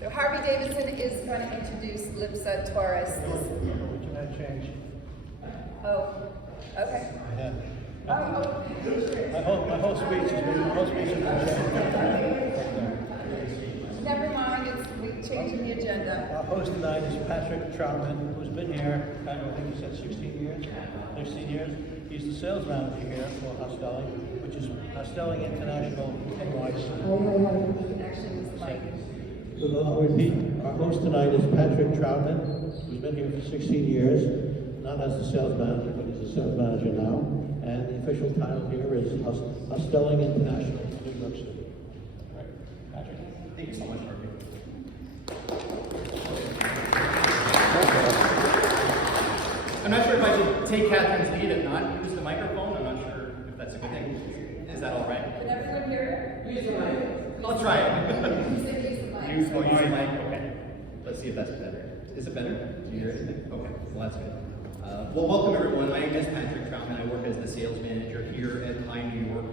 So Harvey Davidson is going to introduce Lipsa Torres. Can I change? Oh, okay. Yeah. Oh, My whole speech has been changed. never mind, we're changing the agenda. Our host tonight is Patrick Troutman, who's been here, I think he said 16 years, 16 years. He's the sales manager here for Hostelling, which is Hostelling International NYC. Actually, use the mic. So I'll repeat, our host tonight is Patrick Troutman, who's been here for 16 years, not as the sales manager, but he's a sales manager now. And the official title here is Hostelling International, New York City. All right, Patrick. Thank you so much, Harvey. I'm not sure if I should take Catherine's lead. If not, use the microphone. I'm not sure if that's a good thing. Is that all right? Can everyone hear it? Use the mic. I'll try it. Use the mic. Use the mic. Okay. Let's see if that's better. Is it better? Do you hear anything? Okay. Well, that's good. Well, welcome everyone. My name is Patrick Troutman. I work as the sales manager here at High New York.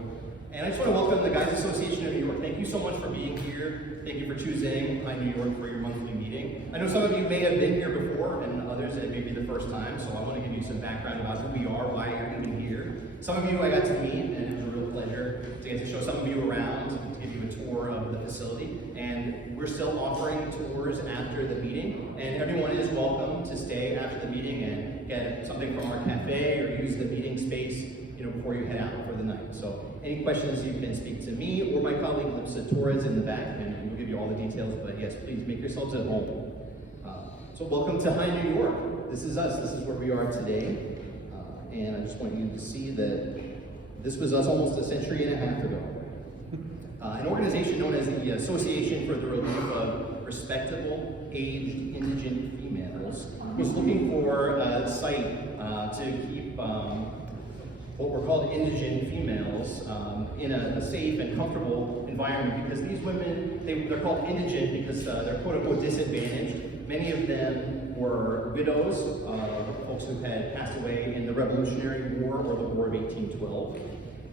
And I just want to welcome the Guys Association of New York. Thank you so much for being here. Thank you for choosing High New York for your monthly meeting. I know some of you may have been here before, and others it may be the first time, so I want to give you some background about who we are, why you're even here. Some of you I got to meet, and it was a real pleasure to get to show some of you around, to give you a tour of the facility. And we're still offering tours after the meeting, and everyone is welcome to stay after the meeting and get something from our cafe or use the meeting space before you head out for the night. So any questions, you can speak to me or my colleague Lipsa Torres in the back, and we'll give you all the details, but yes, please make yourselves at home. So welcome to High New York. This is us. This is where we are today. And I just want you to see that this was us almost a century and a half ago. An organization known as the Association for the Relief of Respectable Aged Indigent Females was looking for a site to keep what were called indigent females in a safe and comfortable environment, because these women, they're called indigent because they're quote-unquote disadvantaged. Many of them were widows, folks who had passed away in the Revolutionary War or the War of 1812,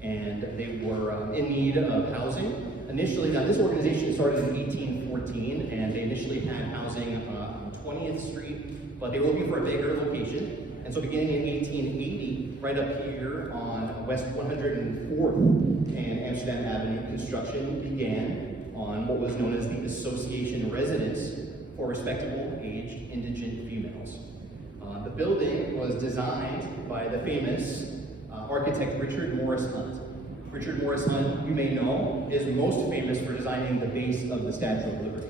and they were in need of housing. Initially, now this organization started in 1814, and they initially had housing on 20th Street, but they were looking for a bigger location. And so beginning in 1880, right up here on West 104th and Amsterdam Avenue, construction began on what was known as the Association Residence for Respectable Aged Indigent Females. The building was designed by the famous architect Richard Morris Hunt. Richard Morris Hunt, you may know, is most famous for designing the base of the Statue of Liberty.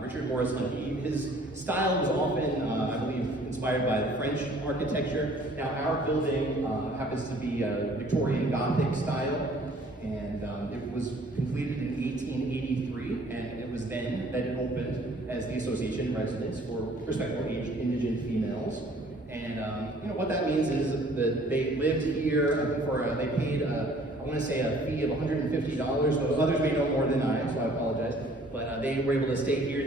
Richard Morris Hunt, his style was often, I believe, inspired by the French architecture. Now, our building happens to be a Victorian Gothic style, and it was completed in 1883, and it was then that it opened as the Association Residence for Respectable Aged Indigent Females. And what that means is that they lived here they paid, I want to say, a fee of $150. So others may know more than I, so I apologize. But they were able to stay here.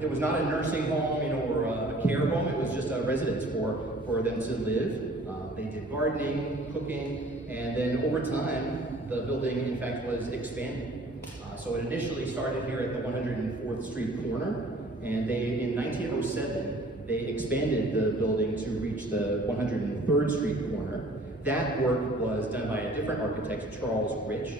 It was not a nursing home, or a care home. It was just a residence for them to live. They did gardening, cooking, and then over time, the building, in fact, was expanded. So it initially started here at the 104th Street corner, and in 1907, they expanded the building to reach the 103rd Street corner. That work was done by a different architect, Charles Rich.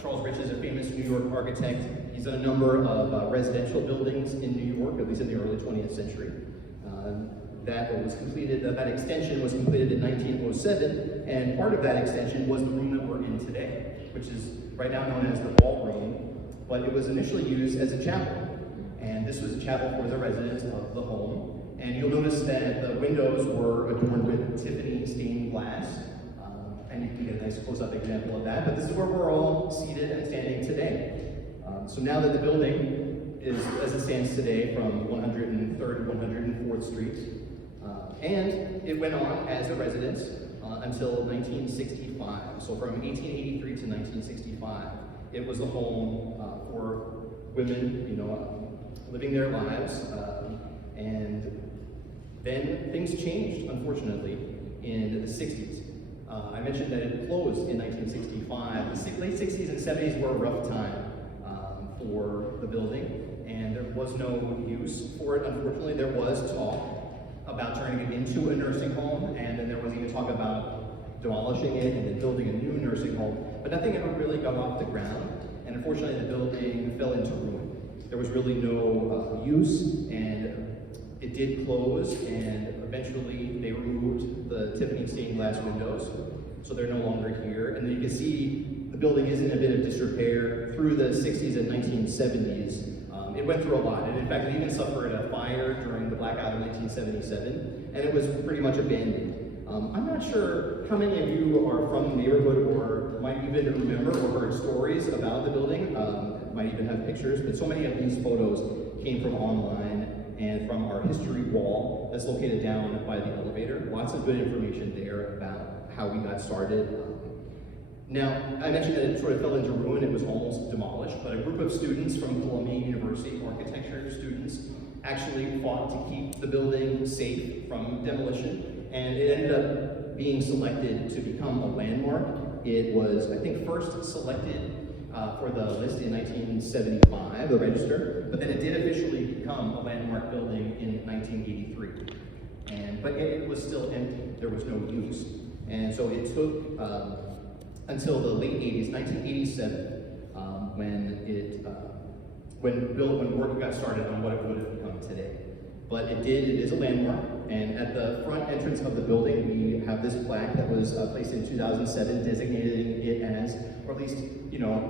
Charles Rich is a famous New York architect. He's done a number of residential buildings in New York, at least in the early 20th century. That extension was completed in 1907, and part of that extension was the room that we're in today, which is right now known as the ballroom, but it was initially used as a chapel. And this was a chapel for the residents of the home. And you'll notice that the windows were adorned with Tiffany stained glass. And you can get a nice close-up example of that, but this is where we're all seated and standing today. So now that the building is, as it stands today, from 103rd to 104th Street, and it went on as a residence until 1965. So from 1883 to 1965, it was a home for women, living their lives, and then things changed, unfortunately, in the 60s. I mentioned that it closed in 1965. The late 60s and 70s were a rough time for the building, and there was no use for it. Unfortunately, there was talk about turning it into a nursing home, and then there was even talk about demolishing it and then building a new nursing home, but nothing ever really got off the ground, and unfortunately the building fell into ruin. There was really no use, and it did close, and eventually they removed the Tiffany stained glass windows, so they're no longer here. And then you can see the building is in a bit of disrepair. Through the 60s and 1970s, it went through a lot, and in fact it even suffered a fire during the blackout of 1977, and it was pretty much abandoned. I'm not sure how many of you are from the neighborhood or might even remember or heard stories about the building, might even have pictures, but so many of these photos came from online and from our history wall that's located down by the elevator. Lots of good information there about how we got started. Now, I mentioned that it sort of fell into ruin, it was almost demolished, but a group of students from Columbia University, architecture students, actually fought to keep the building safe from demolition, and it ended up being selected to become a landmark. It was, I think, first selected for the list in 1975, the register, but then it did officially become a landmark building in 1983. But it was still empty, there was no use. And so it took until the late 80s, 1987, when work got started on what it would have become today. But it is a landmark, and at the front entrance of the building, we have this plaque that was placed in 2007, designating it as, or at least,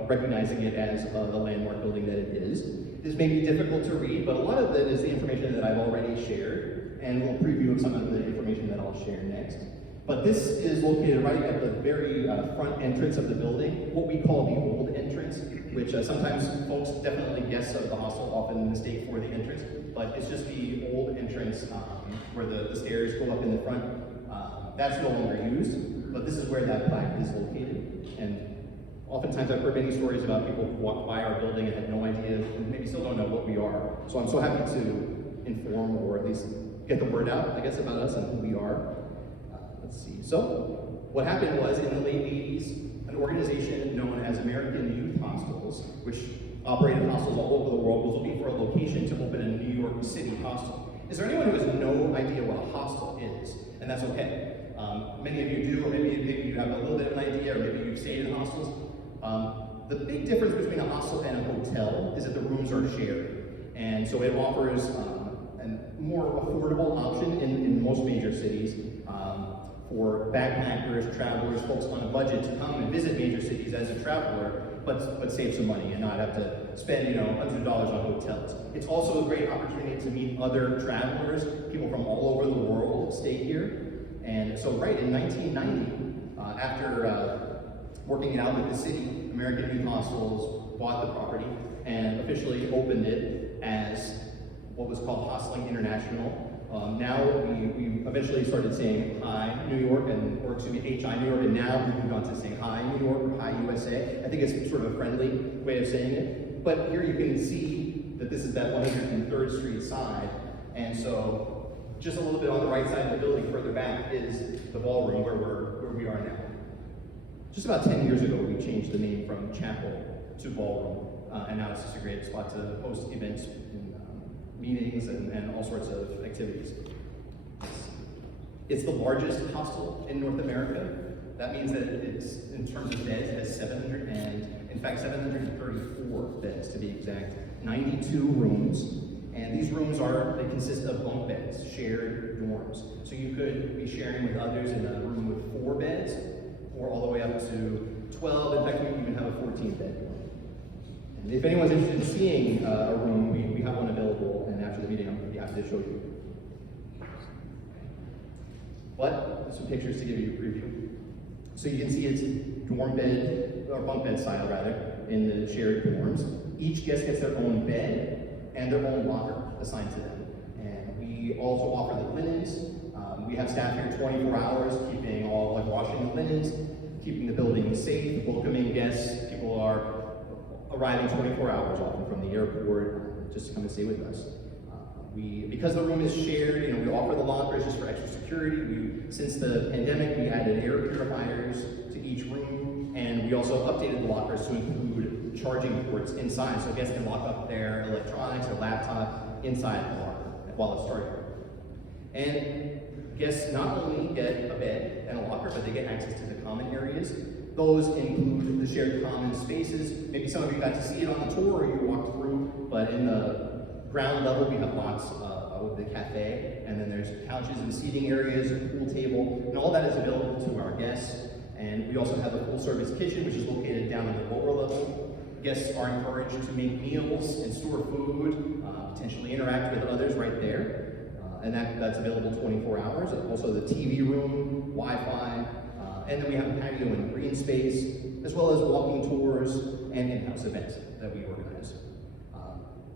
recognizing it as the landmark building that it is. This may be difficult to read, but a lot of it is the information that I've already shared, and we'll preview some of the information that I'll share next. But this is located right at the very front entrance of the building, what we call the old entrance, which sometimes folks definitely guess of the hostel, often mistake for the entrance, but it's just the old entrance where the stairs go up in the front. That's no longer used, but this is where that plaque is located. And oftentimes I've heard many stories about people who walked by our building and had no idea, and maybe still don't know what we are. So I'm so happy to inform, or at least get the word out, I guess, about us and who we are. Let's see. So, what happened was, in the late 80s, an organization known as American Youth Hostels, which operated hostels all over the world, was looking for a location to open a New York City hostel. Is there anyone who has no idea what a hostel is? And that's okay. Many of you do, or maybe you have a little bit of an idea, or maybe you've stayed in hostels. The big difference between a hostel and a hotel is that the rooms are shared. And so it offers a more affordable option in most major cities for backpackers, travelers, folks on a budget to come and visit major cities as a traveler, but save some money and not have to spend hundreds of dollars on hotels. It's also a great opportunity to meet other travelers. People from all over the world stay here. And so right in 1990, after working it out with the city, American Youth Hostels bought the property and officially opened it as what was called Hosteling International. Now we eventually started saying Hi New York, or excuse me, HI New York, and now we've moved on to saying Hi New York or Hi USA. I think it's sort of a friendly way of saying it. But here you can see that this is that 103rd Street side, and so just a little bit on the right side of the building further back is the ballroom where we are now. Just about 10 years ago, we changed the name from chapel to ballroom, and now it's just a great spot to host events, and, meetings, and all sorts of activities. It's the largest hostel in North America. That means that it's, in terms of beds, it has 734 beds to be exact, 92 rooms, and these rooms they consist of bunk beds, shared dorms. So you could be sharing with others in a room with 4 beds, or all the way up to 12. In fact, we even have a 14th bed dorm. And if anyone's interested in seeing a room, we have one available, and after the meeting, I'm going to be happy to show you. But some pictures to give you a preview. So you can see it's dorm bed, or bunk bed style rather, in the shared dorms. Each guest gets their own bed and their own locker assigned to them. And we also offer the linens. We have staff here 24 hours, keeping washing the linens, keeping the building safe, welcoming guests. People are arriving 24 hours often from the airport just to come and stay with us. Because the room is shared, we offer the lockers just for extra security. Since the pandemic, we added air purifiers to each room, and we also updated the lockers to include charging ports inside, so guests can lock up their electronics or laptop inside the locker while it's charging. And guests not only get a bed and a locker, but they get access to the common areas. Those include the shared common spaces. Maybe some of you got to see it on the tour or you walked through, but in the ground level we have lots of the cafe, and then there's couches and seating areas, a pool table, and all that is available to our guests. And we also have a full-service kitchen, which is located down in the lower level. Guests are encouraged to make meals and store food, potentially interact with others right there. And that's available 24 hours. Also the TV room, Wi-Fi, and then we have a patio and green space, as well as walking tours and in-house events that we organize.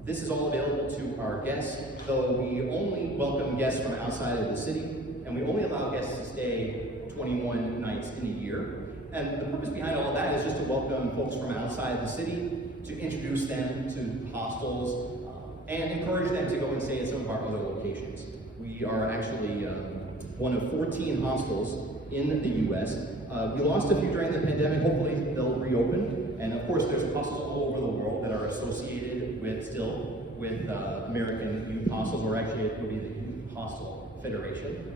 This is all available to our guests, though we only welcome guests from outside of the city, and we only allow guests to stay 21 nights in a year. And the purpose behind all of that is just to welcome folks from outside the city, to introduce them to hostels, and encourage them to go and stay at some of our other locations. We are actually one of 14 hostels in the U.S. We lost a few during the pandemic. Hopefully they'll reopen. And of course, there's hostels all over the world that are associated with American youth hostels, or actually it would be the Youth Hostel Federation.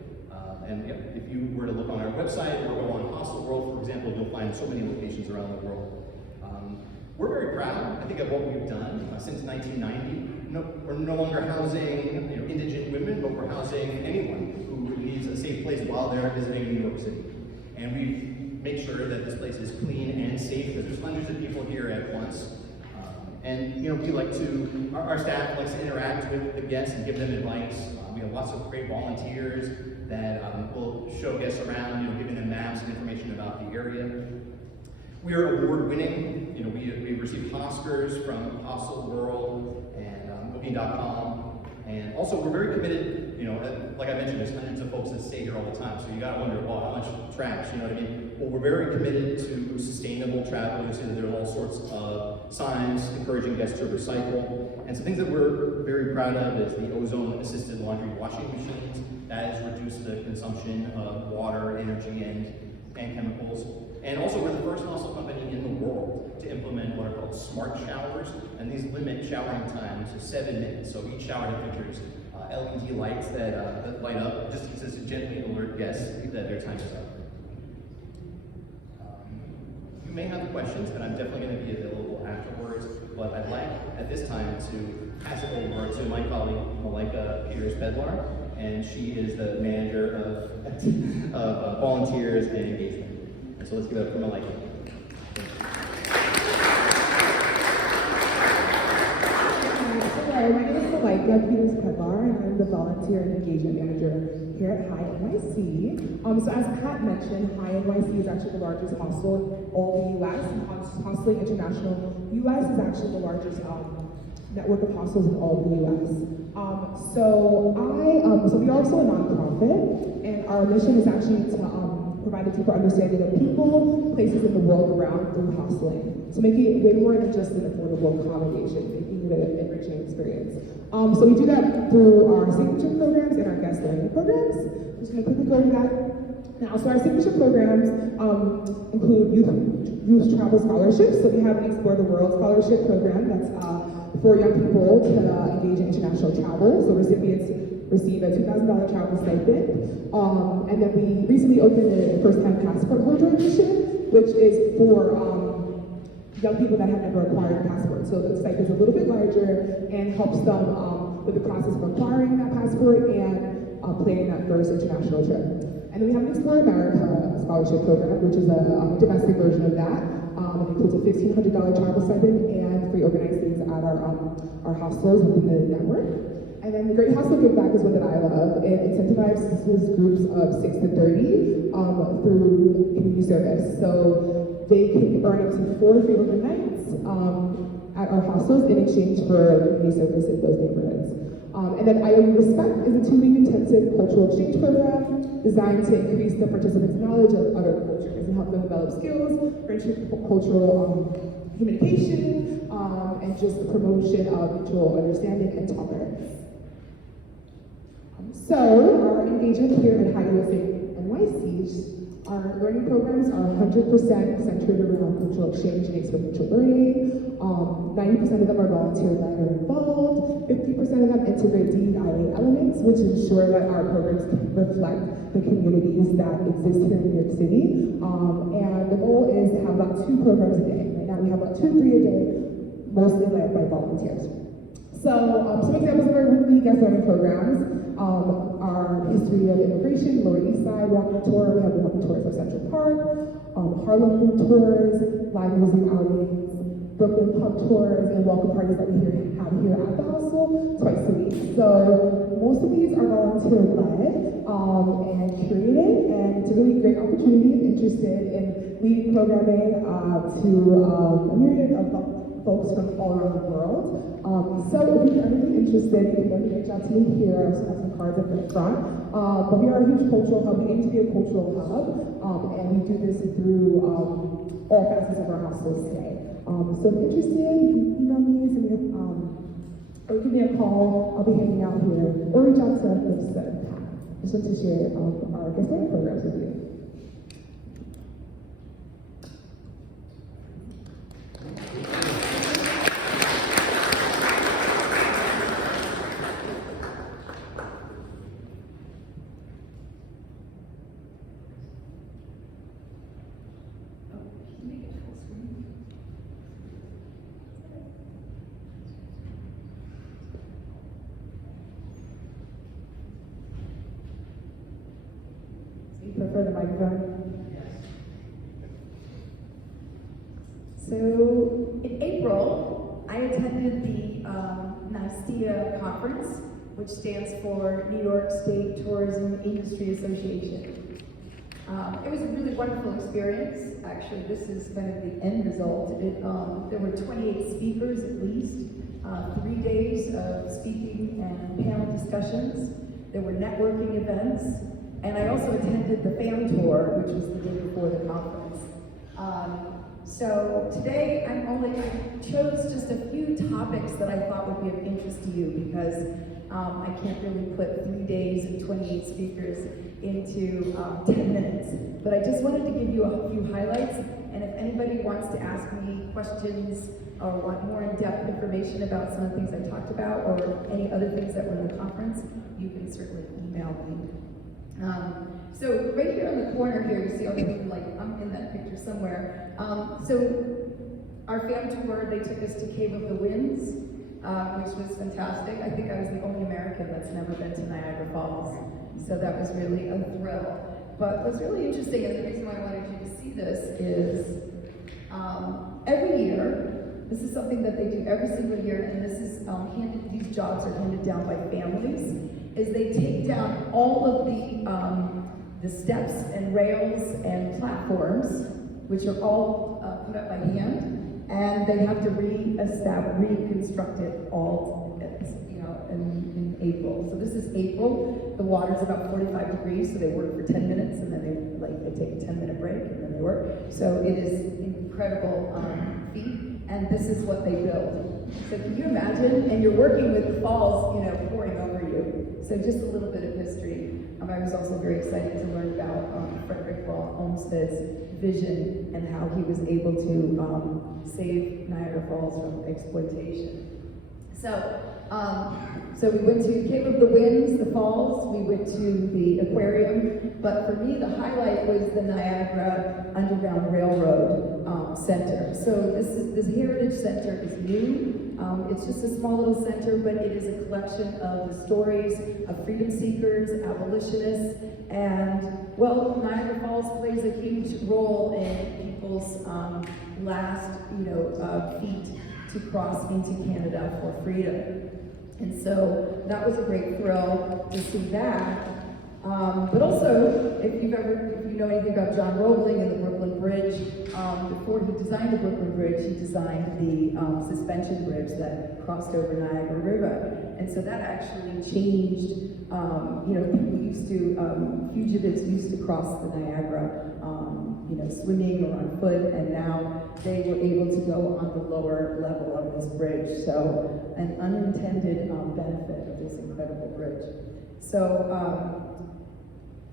And yeah, if you were to look on our website or go on Hostel World, for example, you'll find so many locations around the world. We're very proud, I think, of what we've done since 1990. We're no longer housing indigent women, but we're housing anyone who needs a safe place while they're visiting New York City. And we make sure that this place is clean and safe, because there's hundreds of people here at once. And we like to, our staff likes to interact with the guests and give them advice. We have lots of great volunteers that will show guests around, giving them maps and information about the area. We are award-winning. We received Oscars from Hostel World and Booking.com. And also, we're very committed, like I mentioned, there's hundreds of folks that stay here all the time, so you gotta wonder, well, how much trash, you know what I mean? Well, we're very committed to sustainable travel. You see that there are all sorts of signs encouraging guests to recycle. And some things that we're very proud of is the ozone-assisted laundry washing machines. That has reduced the consumption of water, energy, and chemicals. And also, we're the first hostel company in the world to implement what are called smart showers, and these limit showering time to 7 minutes. So each shower features LED lights that light up, just to gently alert guests that their time is up. You may have questions, and I'm definitely going to be available afterwards, but I'd like, at this time, to pass it over to my colleague, Malika Peters-Bedlar, and she is the manager of volunteers and engagement. And so let's give it up for Malika. Hello, my name is Malika Peters-Bedlar, and I'm the volunteer and engagement manager here at GANYC. So as Pat mentioned, GANYC is actually the largest hostel in all the U.S. Hosteling International U.S. is actually the largest network of hostels in all the U.S. So we are also a nonprofit, and our mission is actually to provide a deeper understanding of people, places in the world around through hosteling. So making it way more than just an affordable accommodation, making it an enriching experience. So we do that through our signature programs and our guest learning programs. I'm just gonna quickly go over that. Now, so our signature programs include youth travel scholarships. So we have the Explore the World Scholarship Program that's for young people to engage in international travel. So recipients receive a $2,000 travel stipend. And then we recently opened a first-time passport holder initiative, which is for young people that have never acquired a passport. So the stipend is a little bit larger and helps them with the process of acquiring that passport and planning that first international trip. And then we have an Explore America scholarship program, which is a domestic version of that. It includes a $1,500 travel stipend and free organized things at our hostels within the network. And then the Great Hostel Give Back is one that I love. It incentivizes groups of 6 to 30 through community service. So they can earn up to 4 free overnights at our hostels in exchange for community service in those neighborhoods. And then IOU Respect is a 2-week intensive cultural exchange program designed to increase the participants' knowledge of other cultures and help them develop skills, friendship, cultural communication, and just the promotion of mutual understanding and tolerance. So our engagement here at GANYC Our learning programs are 100% centered around cultural exchange and experiential learning. 90% of them are volunteer-led or involved. 50% of them integrate DEIA elements, which ensure that our programs can reflect the communities that exist here in New York City. And the goal is to have about 2 programs a day. Right now we have about 2 or 3 a day, mostly led by volunteers. So some examples of our weekly guest learning programs are History of Immigration, Lower East Side walking tour. We have walking tours of Central Park, Harlem food tours, live music outings, Brooklyn pub tours, and welcome parties that we have here at the hostel twice a week. So most of these are volunteer-led and curated, and it's a really great opportunity if interested in leading programming to a myriad of folks from all around the world. So if you're really interested, you can definitely reach out to me here. I also have some cards up in the front. But we are a huge cultural hub. We aim to be a cultural hub, and we do this through all facets of our hostels today. So if you're interested, you can email me, send me or give me a call. I'll be hanging out here. Or reach out to us at Pat. Just want to share our guest learning programs with you. Prefer the microphone? Yes. So in April, I attended the NYSTA conference, which stands for New York State Tourism Industry Association. It was a really wonderful experience. Actually, this is kind of the end result. There were 28 speakers at least, 3 days of speaking and panel discussions. There were networking events. And I also attended the FAM tour, which was the day before the conference. So today I chose just a few topics that I thought would be of interest to you because I can't really put 3 days and 28 speakers into 10 minutes. But I just wanted to give you a few highlights, and if anybody wants to ask me questions or want more in-depth information about some of the things I talked about or any other things that were in the conference, you can certainly email me. So right here in the corner here, you see all the people, like, I'm in that picture somewhere. So our FAM tour, they took us to Cave of the Winds, which was fantastic. I think I was the only American that's never been to Niagara Falls. So that was really a thrill. But what's really interesting, and the reason why I wanted you to see this is every year, this is something that they do every single year, and this is these jobs are handed down by families, is they take down all of the steps and rails and platforms, which are all put up by hand, and they have to reconstruct it all, in April. So this is April. The water's about 45 degrees, so they work for 10 minutes, and then they take a 10-minute break, and then they work. So it is an incredible feat, and this is what they build. So can you imagine? And you're working with the falls, pouring over you. So just a little bit of history. I was also very excited to learn about Frederick Law Olmsted's vision and how he was able to save Niagara Falls from exploitation. So we went to Cave of the Winds, the falls, we went to the aquarium, but for me the highlight was the Niagara Underground Railroad Center. So this Heritage Center is new. It's just a small little center, but it is a collection of the stories of freedom seekers, abolitionists, and, well, Niagara Falls plays a huge role in people's last, feat to cross into Canada for freedom. And so that was a great thrill to see that. But also, if you know anything about John Roebling and the Brooklyn Bridge, before he designed the Brooklyn Bridge, he designed the suspension bridge that crossed over Niagara River. And so that actually changed, fugitives used to cross the Niagara, swimming or on foot, and now they were able to go on the lower level of this bridge. So an unintended benefit of this incredible bridge. So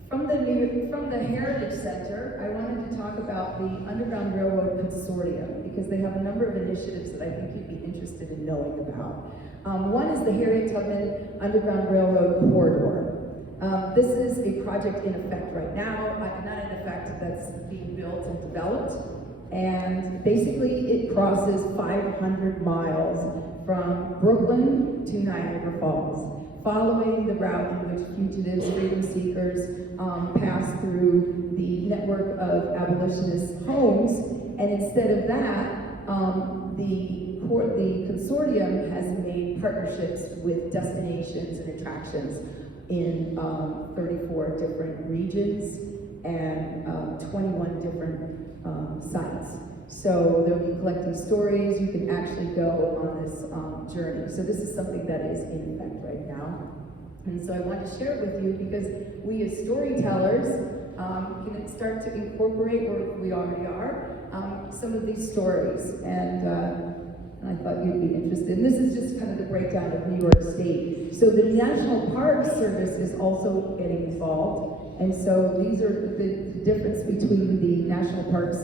From the Heritage Center, I wanted to talk about the Underground Railroad Consortium because they have a number of initiatives that I think you'd be interested in knowing about. One is the Harriet Tubman Underground Railroad Corridor. This is a project in effect right now, not in effect, that's being built and developed. And basically it crosses 500 miles from Brooklyn to Niagara Falls, following the route in which fugitives, freedom seekers pass through the network of abolitionist homes. And instead of that, the consortium has made partnerships with destinations and attractions in 34 different regions and 21 different sites. So they'll be collecting stories. You can actually go on this journey. So this is something that is in effect right now. And so I want to share it with you because we as storytellers can start to incorporate, or we already are, some of these stories. And I thought you'd be interested. And this is just kind of the breakdown of New York State. So the National Park Service is also getting involved. And so these are the difference between the National Parks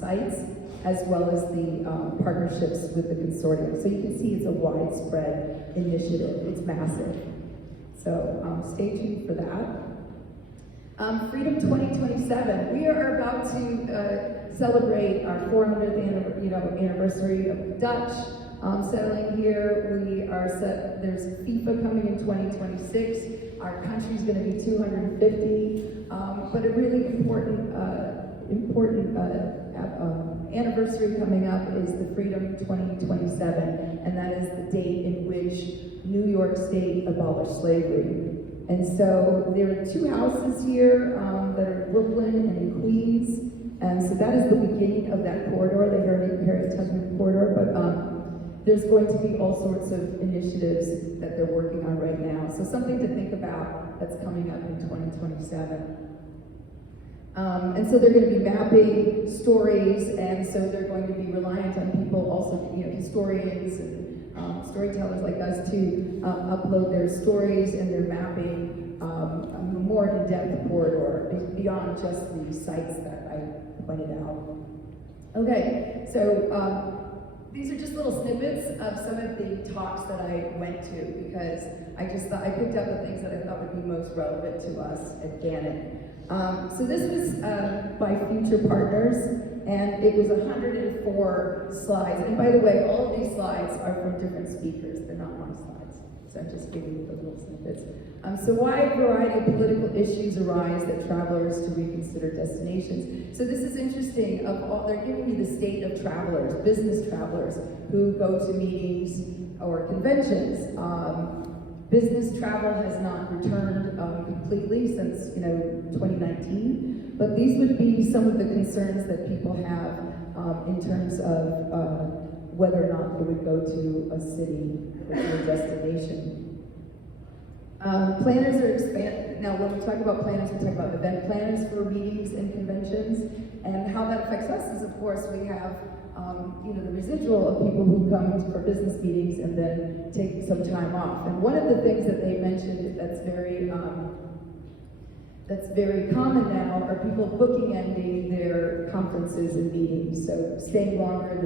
sites as well as the partnerships with the consortium. So you can see it's a widespread initiative. It's massive. So stay tuned for that. Freedom 2027. We are about to celebrate our 400th anniversary of Dutch settling here. We are set. There's FIFA coming in 2026. Our country's going to be 250. But a really important anniversary coming up is the Freedom 2027, and that is the date in which New York State abolished slavery. And so there are two houses here that are in Brooklyn and in Queens, and so that is the beginning of that corridor, the Harriet Tubman corridor. But there's going to be all sorts of initiatives that they're working on right now. So something to think about that's coming up in 2027. And so they're going to be mapping stories, and so they're going to be reliant on people also, historians and storytellers like us to upload their stories and their mapping, a more in-depth corridor beyond just the sites that I pointed out. Okay, so these are just little snippets of some of the talks that I went to because I just thought I picked up the things that I thought would be most relevant to us at GANYC. So this was by Future Partners, and it was 104 slides. And by the way, all of these slides are from different speakers. They're not my slides. So I'm just giving you those little snippets. So why a variety of political issues arise that travelers to reconsider destinations. So this is interesting. They're giving you the state of travelers, business travelers, who go to meetings or conventions. Business travel has not returned completely since 2019, but these would be some of the concerns that people have in terms of whether or not they would go to a city or to a destination. Planners are expanding. Now, when we talk about planners, we talk about event planners for meetings and conventions, and how that affects us is, of course, we have the residual of people who come for business meetings and then take some time off. And one of the things that they mentioned that's very common now are people bookending their conferences and meetings. So staying longer,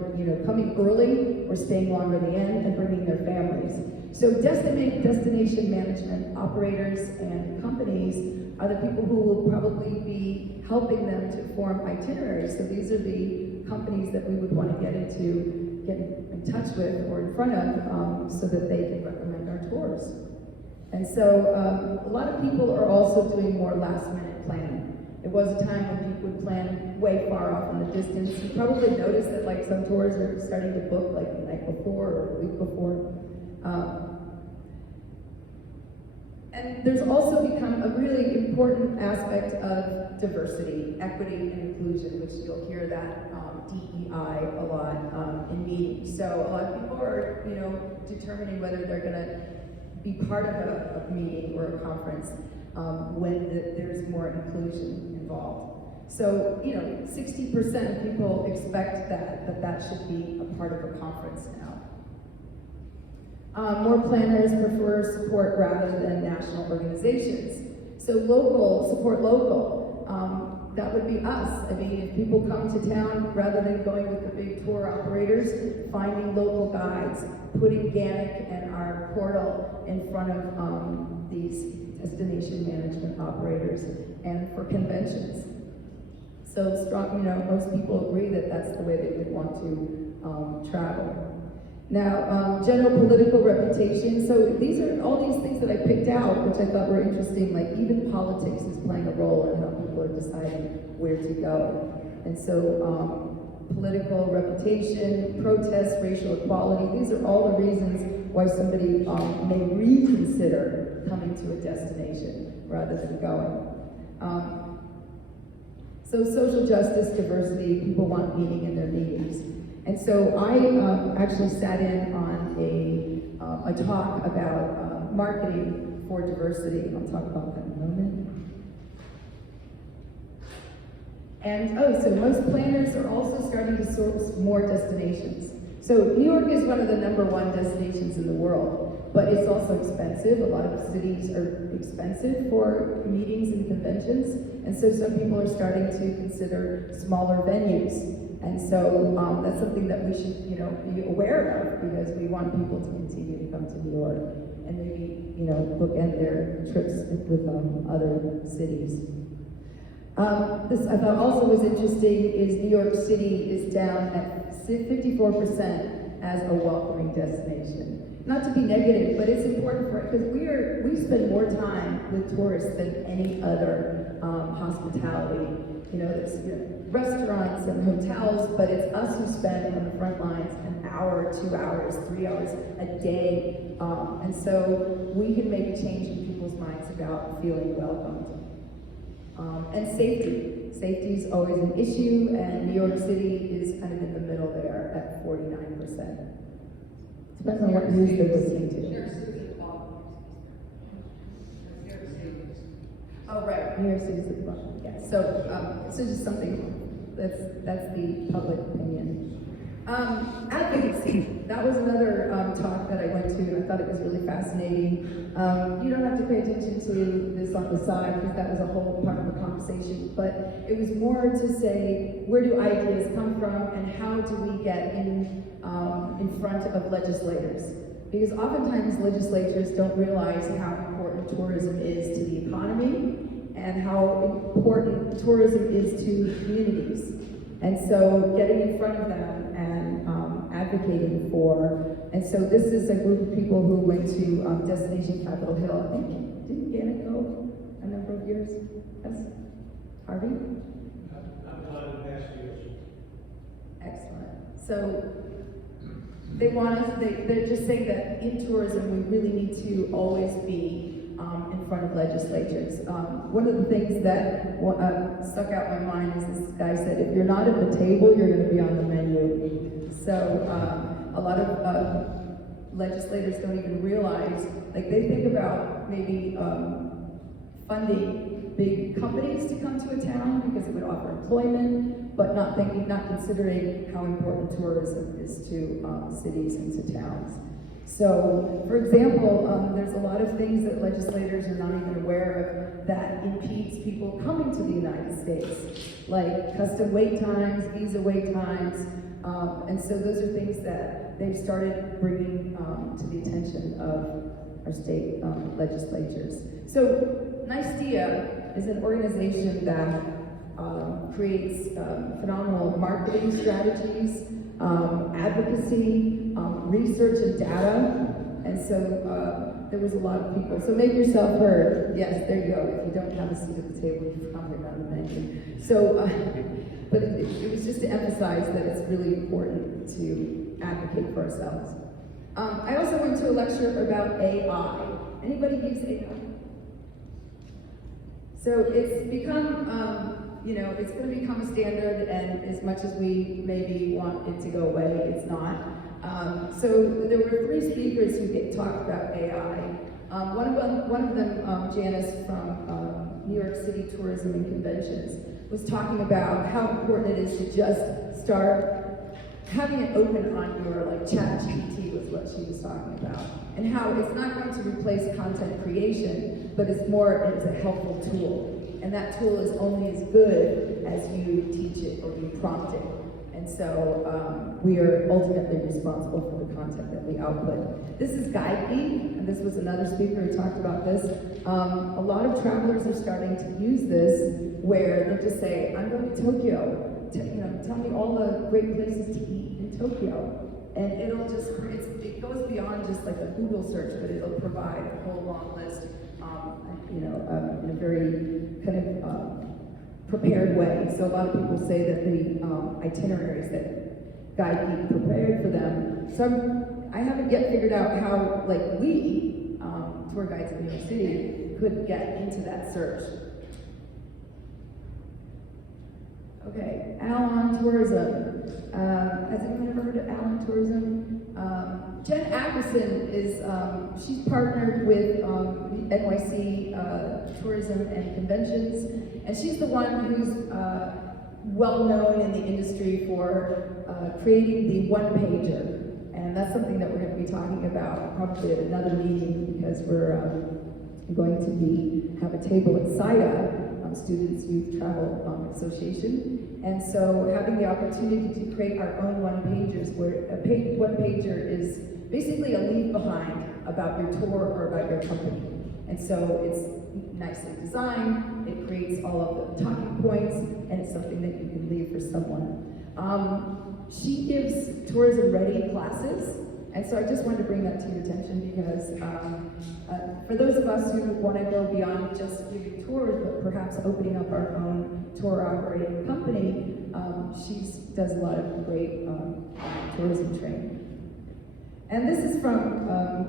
coming early or staying longer at the end and bringing their families. So destination management operators and companies are the people who will probably be helping them to form itineraries. So these are the companies that we would want to get in touch with or in front of so that they can recommend our tours. And so a lot of people are also doing more last-minute planning. There was a time when people would plan way far off in the distance. You probably noticed that some tours are starting to book the night before or the week before. And there's also become a really important aspect of diversity, equity, and inclusion, which you'll hear that DEI a lot in meetings. So a lot of people are, determining whether they're going to be part of a meeting or a conference when there's more inclusion involved. So, 60% of people expect that should be a part of a conference now. More planners prefer support rather than national organizations. So local, support local. That would be us. I mean, if people come to town, rather than going with the big tour operators, finding local guides, putting GANYC and our portal in front of these destination management operators, and for conventions. So strong, most people agree that that's the way they would want to travel. Now, general political reputation. So these are all these things that I picked out, which I thought were interesting. Like even politics is playing a role in how people are deciding where to go. And so, political reputation, protests, racial equality. These are all the reasons why somebody may reconsider coming to a destination rather than going. So social justice, diversity. People want meaning in their meetings. And so I actually sat in on a talk about marketing for diversity, and I'll talk about that in a moment. And so most planners are also starting to source more destinations. So New York is one of the #1 destinations in the world, but it's also expensive. A lot of cities are expensive for meetings and conventions, and so some people are starting to consider smaller venues. And so that's something that we should, be aware of, because we want people to continue to come to New York and maybe, bookend their trips with other cities. This I thought also was interesting is New York City is down at 54% as a welcoming destination. Not to be negative, but it's important for because we spend more time with tourists than any other hospitality. There's restaurants and hotels, but it's us who spend on the front lines an hour, 2 hours, 3 hours a day. And so we can make a change in people's minds about feeling welcomed. And safety. Safety is always an issue, and New York City is kind of in the middle there at 49%. Depends on what news they're listening to. Oh, right, New York City's at the bottom, yeah. So, so just something, that's the public opinion. Advocacy, that was another talk that I went to, and I thought it was really fascinating. You don't have to pay attention to this on the side, because that was a whole part of the conversation, but it was more to say, where do ideas come from, and how do we get in front of legislators? Because oftentimes legislatures don't realize how important tourism is to the economy and how important tourism is to communities. And so getting in front of them and advocating for, and so this is a group of people who went to Destination Capitol Hill. I think, didn't GANYC go a number of years? Yes? Harvey? Not a lot of past years. Excellent. So they want us, they're just saying that in tourism, we really need to always be in front of legislatures. One of the things that stuck out in my mind is this guy said, if you're not at the table, you're going to be on the menu. So a lot of legislators don't even realize, like they think about maybe funding big companies to come to a town because it would offer employment, but not considering how important tourism is to cities and to towns. So, for example, there's a lot of things that legislators are not even aware of that impedes people coming to the United States, like custom wait times, visa wait times, and so those are things that they've started bringing to the attention of our state legislatures. So, NYSTIA is an organization that creates phenomenal marketing strategies, advocacy, research and data, and so there was a lot of people. So make yourself heard. Yes, there you go. If you don't have a seat at the table, you're probably not on the menu. So, but it was just to emphasize that it's really important to advocate for ourselves. I also went to a lecture about AI. Anybody use AI? So it's become, it's going to become a standard, and as much as we maybe want it to go away, it's not. So there were 3 speakers who talked about AI. One of them, Janice from New York City Tourism and Conventions, was talking about how important it is to just start having it open on your, like ChatGPT was what she was talking about. And how it's not going to replace content creation, but it's a helpful tool. And that tool is only as good as you teach it or you prompt it. And so we are ultimately responsible for the content that we output. This is GANYC, and this was another speaker who talked about this. A lot of travelers are starting to use this where they just say, I'm going to Tokyo. Tell me all the great places to eat in Tokyo. And it goes beyond just like a Google search, but it'll provide a whole long list, in a very kind of prepared way. So a lot of people say that the itineraries that GANYC prepared for them. So I haven't yet figured out how, like, we, tour guides in New York City, could get into that search. Okay, Alon Tourism. Has anyone ever heard of Alon Tourism? Jen Ackerson is, she's partnered with NYC Tourism and Conventions, and she's the one who's well known in the industry for creating the one-pager. And that's something that we're going to be talking about probably at another meeting, because we're going to have a table at SIDA, Students Youth Travel Association. And so having the opportunity to create our own one-pagers, where a one-pager is basically a leave behind about your tour or about your company. And so it's nicely designed, it creates all of the talking points, and it's something that you can leave for someone. She gives tourism-ready classes, and so I just wanted to bring that to your attention because for those of us who want to go beyond just giving tours, but perhaps opening up our own tour operating company, she does a lot of great tourism training. And this is from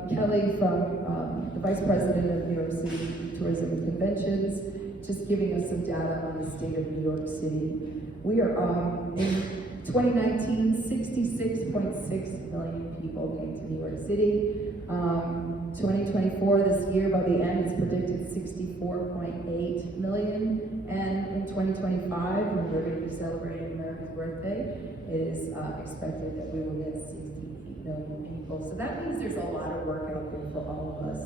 Kelly, from the Vice President of New York City Tourism and Conventions, just giving us some data on the state of New York City. We are in 2019, 66.6 million people came to New York City. 2024, this year, by the end, is predicted 64.8 million. And in 2025, when we're going to be celebrating America's birthday, it is expected that we will get 68 million people. So that means there's a lot of work out there for all of us.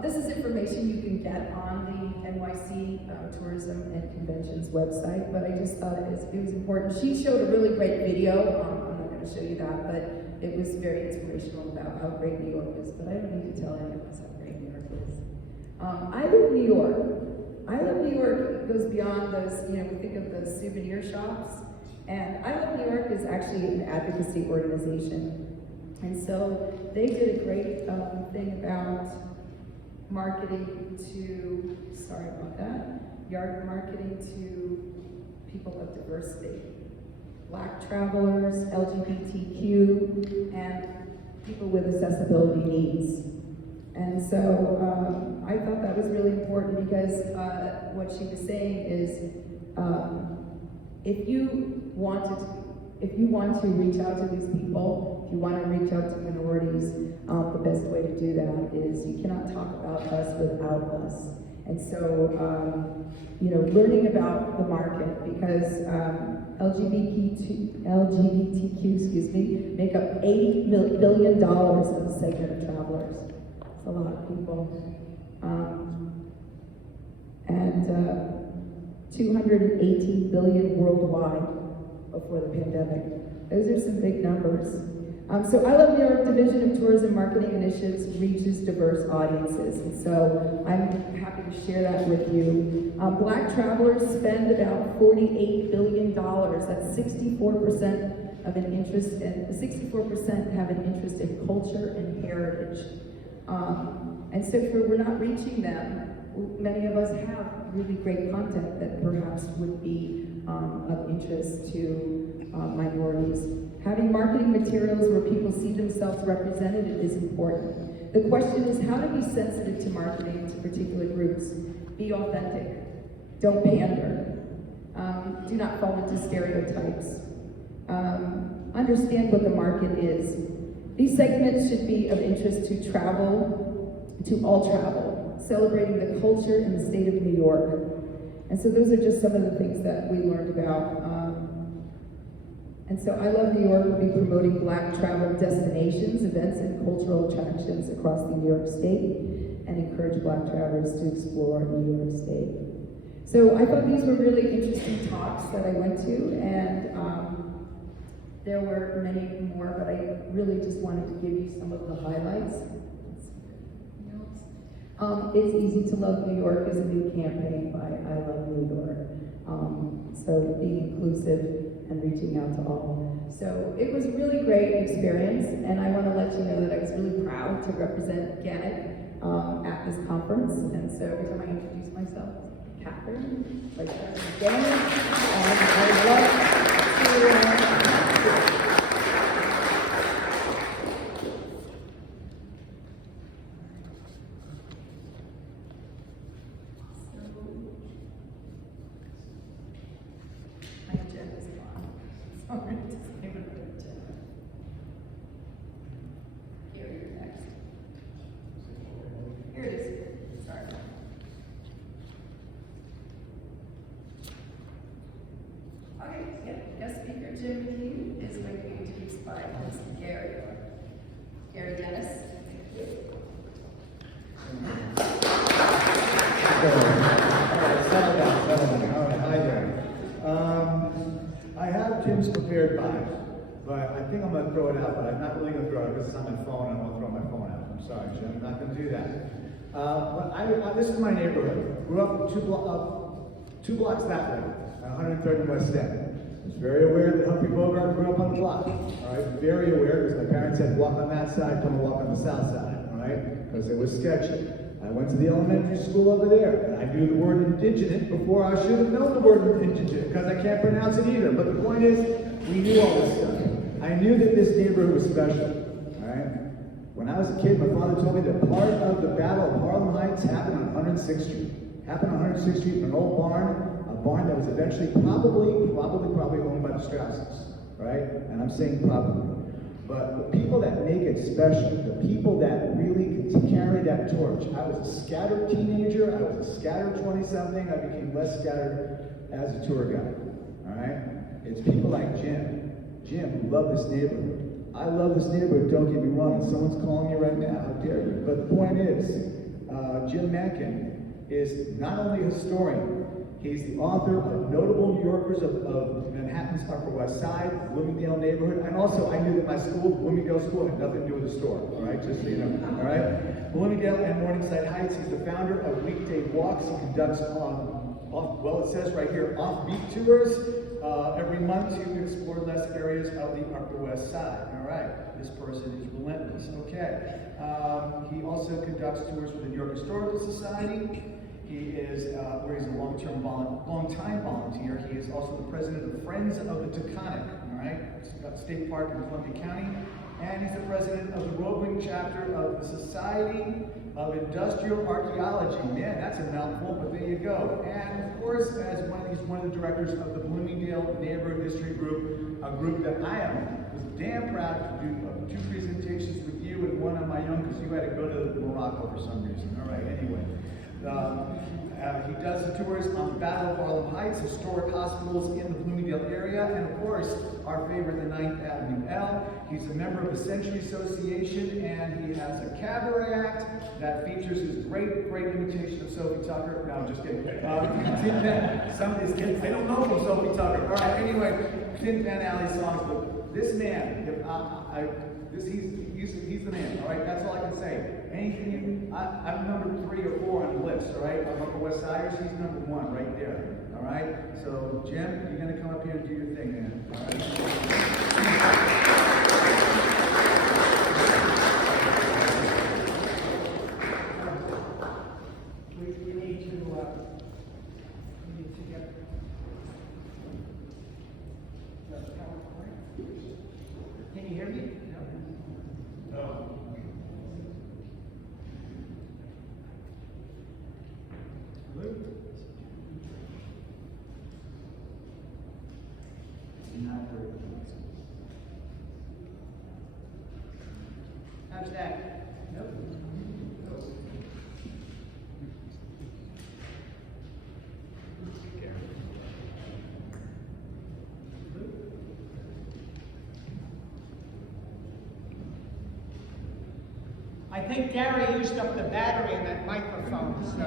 This is information you can get on the NYC Tourism and Conventions website, but I just thought it was important. She showed a really great video. I'm not going to show you that, but it was very inspirational about how great New York is, but I don't need to tell anyone else how great New York is. I live in New York. I Live New York goes beyond those, we think of the souvenir shops, and I Live New York is actually an advocacy organization. And so they did a great thing about marketing to, marketing to people of diversity. Black travelers, LGBTQ, and people with accessibility needs. And so I thought that was really important because what she was saying is if you want to reach out to these people, if you want to reach out to minorities, the best way to do that is you cannot talk about us without us. And so, learning about the market, because LGBTQ, make up $80 billion of the segment of travelers. It's a lot of people. And 218 billion worldwide before the pandemic. Those are some big numbers. So I Love New York Division of Tourism Marketing Initiatives reaches diverse audiences, and so I'm happy to share that with you. Black travelers spend about $48 billion. That's 64% of an interest, and 64% have an interest in culture and heritage. And so if we're not reaching them, many of us have really great content that perhaps would be of interest to minorities. Having marketing materials where people see themselves represented is important. The question is, how to be sensitive to marketing to particular groups. Be authentic. Don't pander. Do not fall into stereotypes. Understand what the market is. These segments should be of interest to all travel, celebrating the culture and the state of New York. And so those are just some of the things that we learned about. And so I Love New York will be promoting Black travel destinations, events, and cultural attractions across the New York State and encourage Black travelers to explore New York State. So I thought these were really interesting talks that I went to, and there were many more, but I really just wanted to give you some of the highlights. It's Easy to Love New York is a new campaign by I Love New York. So being inclusive and reaching out to all. So it was a really great experience, and I want to let you know that I was really proud to represent GANYC at this conference. And so every time I introduce myself, Catherine, like GANYC, and I love to Guest speaker Jim Mackin is going to be introduced by Mr. Gary Dennis. Settle down. All right, hi there. I have Jim's prepared bio, but I think I'm going to throw it out, but I'm not really going to throw it because it's on my phone. I don't want to throw my phone out. I'm sorry, Jim. I'm not going to do that. But this is my neighborhood. Grew up two blocks that way, 130 West End. I was very aware that Humphrey Bogart grew up on the block. All right, very aware because my parents said walk on that side, come and walk on the south side. All right, because it was sketchy. I went to the elementary school over there, and I knew the word indigenous before I should have known the word indigenous because I can't pronounce it either. But the point is, we knew all this stuff. I knew that this neighborhood was special. All right. When I was a kid, my father told me that part of the Battle of Harlem Heights happened on 106th Street. Happened on 106th Street in an old barn. Barn that was eventually probably owned by the Strauss's, right? And I'm saying probably. But the people that make it special, the people that really can carry that torch. I was a scattered teenager, I was a scattered 20-something, I became less scattered as a tour guide, all right? It's people like Jim who love this neighborhood. I love this neighborhood, don't get me wrong, and someone's calling me right now, how dare you? But the point is, Jim Mackin is not only a historian, he's the author of Notable New Yorkers of Manhattan's Upper West Side, Bloomingdale neighborhood, and also I knew that my school, Bloomingdale School, had nothing to do with the store, all right, just so you know, all right? Bloomingdale and Morningside Heights, he's the founder of Weekday Walks. He conducts, well, it says right here, offbeat tours every month to explore less areas of the Upper West Side, all right? This person is relentless, okay. He also conducts tours with the New York Historical Society. He is, where he's a long-time volunteer. He is also the president of Friends of the Taconic, all right? State Park in Columbia County. And he's the president of the Roebling chapter of the Society of Industrial Archaeology. Man, that's a mouthful, but there you go. And of course, he's one of the directors of the Bloomingdale Neighborhood History Group, a group that I was damn proud to do 2 presentations with you and one on my own because you had to go to Morocco for some reason. All right, anyway. He does the tours on the Battle of Harlem Heights, historic hospitals in the Bloomingdale area, and of course, our favorite, the 9th Avenue L. He's a member of the Century Association, and he has a cabaret act that features his great imitation of Sophie Tucker. No, I'm just kidding. Somebody's kidding. I don't know from Sophie Tucker. All right, anyway, Tin Pan Alley songs, but this man, he's the man, all right? That's all I can say. Anything, I'm number 3 or 4 on the list, all right? I'm Upper West Siders, he's number 1 right there, all right? So, Jim, you're gonna come up here and do your thing, man, all right? We need to get the PowerPoint. Can you hear me? No. Hello? Not very good. How's that? Nope. I think Gary used up the battery in that microphone, so.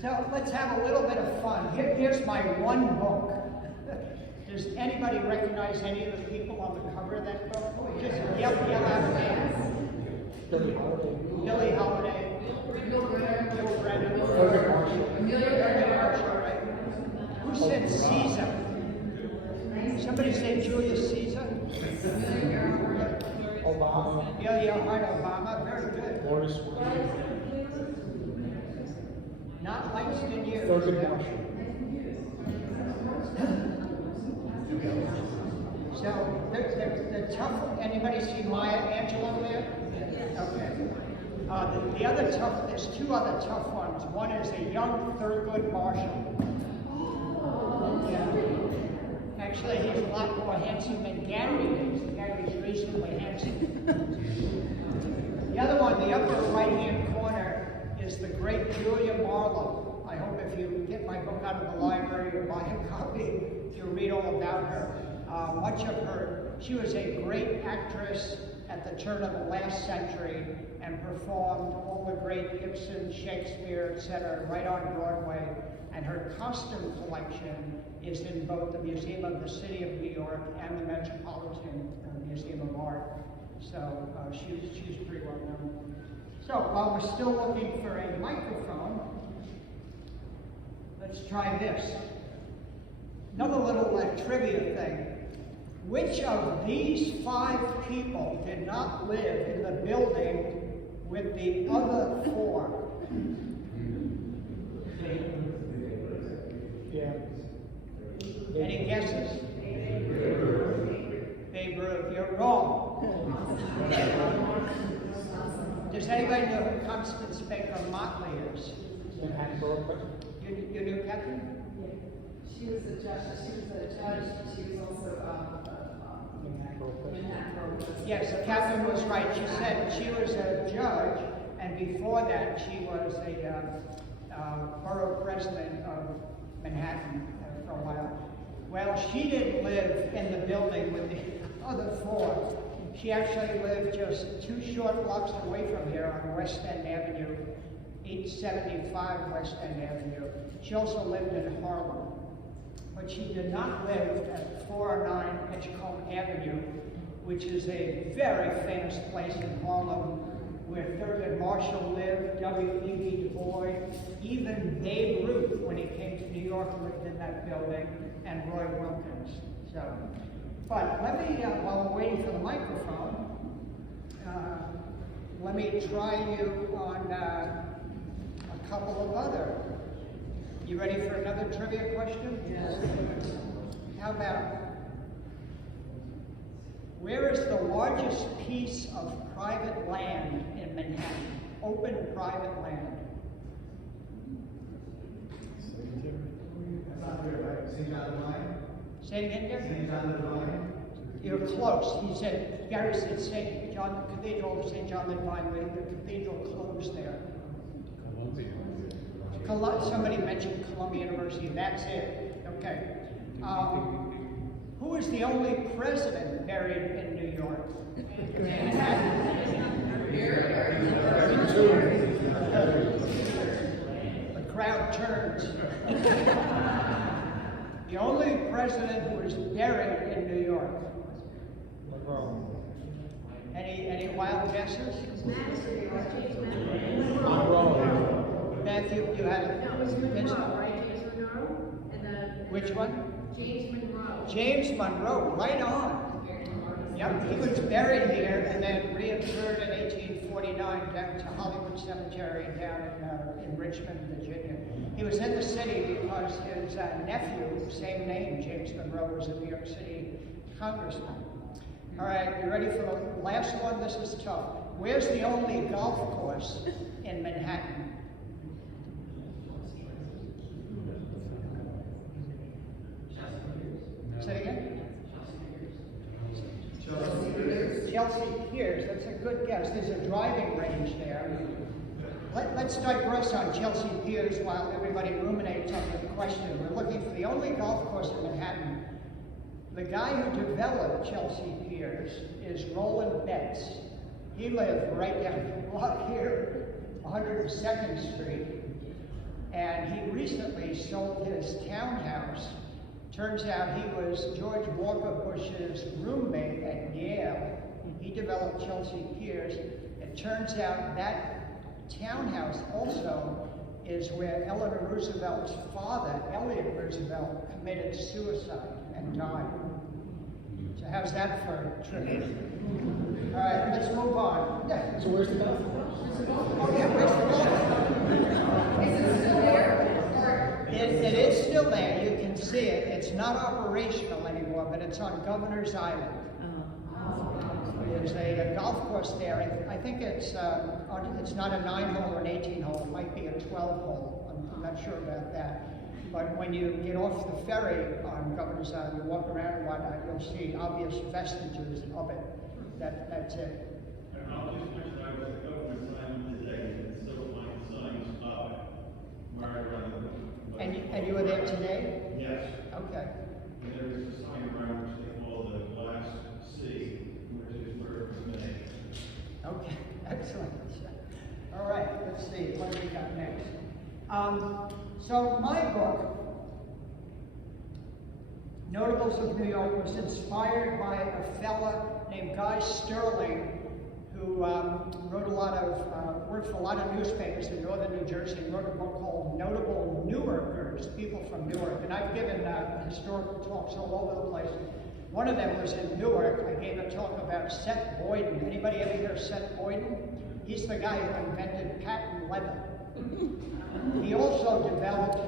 So let's have a little bit of fun. Here's my one book. Does anybody recognize any of the people on the cover of that book? Just yell out names. Billie Holiday. Bill Brennan. Thurgood Marshall, right? Who said Caesar? Somebody say Julius Caesar? Obama. Yeah, right, Obama. Very good. Boris. Not Langston Hughes. Thurgood Marshall. So the tough. Anybody see Maya Angelou there? Okay. The other tough. There's two other tough ones. One is a young Thurgood Marshall. Yeah. Actually, he's a lot more handsome than Gary is. Gary's reasonably handsome. The other one, the upper right-hand corner, is the great Julia Marlowe. I hope if you get my book out of the library or buy a copy, you'll read all about her. Much of her, she was a great actress at the turn of the last century and performed all the great Ibsen, Shakespeare, etc. right on Broadway. And her costume collection is in both the Museum of the City of New York and the Metropolitan Museum of Art. So she's pretty well known. So while we're still looking for a microphone, let's try this. Another little trivia thing. Which of these 5 people did not live in the building with the other 4? Yeah. Any guesses? Babe Ruth, you're wrong. Does anybody know who Constance Baker Motley is? You knew Catherine? She was a judge. She was also Yes, Catherine was right. She said she was a judge, and before that she was a borough president of Manhattan for a while. Well, she didn't live in the building with the other 4. She actually lived just 2 short blocks away from here on West End Avenue, 875 West End Avenue. She also lived in Harlem, but she did not live at 409 Edgecombe Avenue, which is a very famous place in Harlem where Thurgood Marshall lived, W.E.B. Du Bois, even Babe Ruth, when he came to New York, lived in that building, and Roy Wilkins. So, but let me, while we're waiting for the microphone, let me try you on a couple of other. You ready for another trivia question? Yes. How about, where is the largest piece of private land in Manhattan? Open private land. St. John the Divine? Say it again, Gary? St. John the Divine? You're close. He said, Gary said St. John, Cathedral of St. John the Divine, the cathedral closed there. Somebody mentioned Columbia University, that's it. Okay. Who is the only president buried in New York? The crowd turns. The only president who is buried in New York. Any wild guesses? Matthew, you had it. No, it was Monroe, right? James Monroe? And then Which one? James Monroe. James Monroe, right on. Yep, he was buried here and then reinterred in 1849 down to Hollywood Cemetery down in Richmond, Virginia. He was in the city because his nephew, same name, James Monroe, was a New York City congressman. All right, you ready for the last one? This is tough. Where's the only golf course in Manhattan? Say it again? Chelsea Piers, that's a good guess. There's a driving range there. Let's digress on Chelsea Piers while everybody ruminates on the question. We're looking for the only golf course in Manhattan. The guy who developed Chelsea Piers is Roland Betts. He lived right down the block here, 102nd Street, and he recently sold his townhouse. Turns out he was George Walker Bush's roommate at Yale. He developed Chelsea Piers. It turns out that townhouse also is where Eleanor Roosevelt's father, Elliott Roosevelt, committed suicide and died. So how's that for trivia? All right, let's move on. Yeah. So where's the golf? Oh yeah, where's the golf? Is it still there? It is still there. You can see it. It's not operational anymore, but it's on Governor's Island. There's a golf course there. I think it's not a 9-hole or an 18-hole. It might be a 12-hole. I'm not sure about that. But when you get off the ferry on Governor's Island, you walk around and whatnot, you'll see obvious vestiges of it. That's it. And I'll just mention I was at Governor's Island today, and still find signs of it right around the. And you were there today? Yes. Okay. And there is a sign around which they call the Glass Sea, which is where it was made. Okay, excellent. All right, let's see, what do we got next? So my book, Notables of New York, was inspired by a fella named Guy Sterling, who wrote a lot of, worked for a lot of newspapers in northern New Jersey, and wrote a book called Notable Newarkers, People from Newark. And I've given historical talks all over the place. One of them was in Newark. I gave a talk about Seth Boyden. Anybody ever hear of Seth Boyden? He's the guy who invented patent leather. He also developed,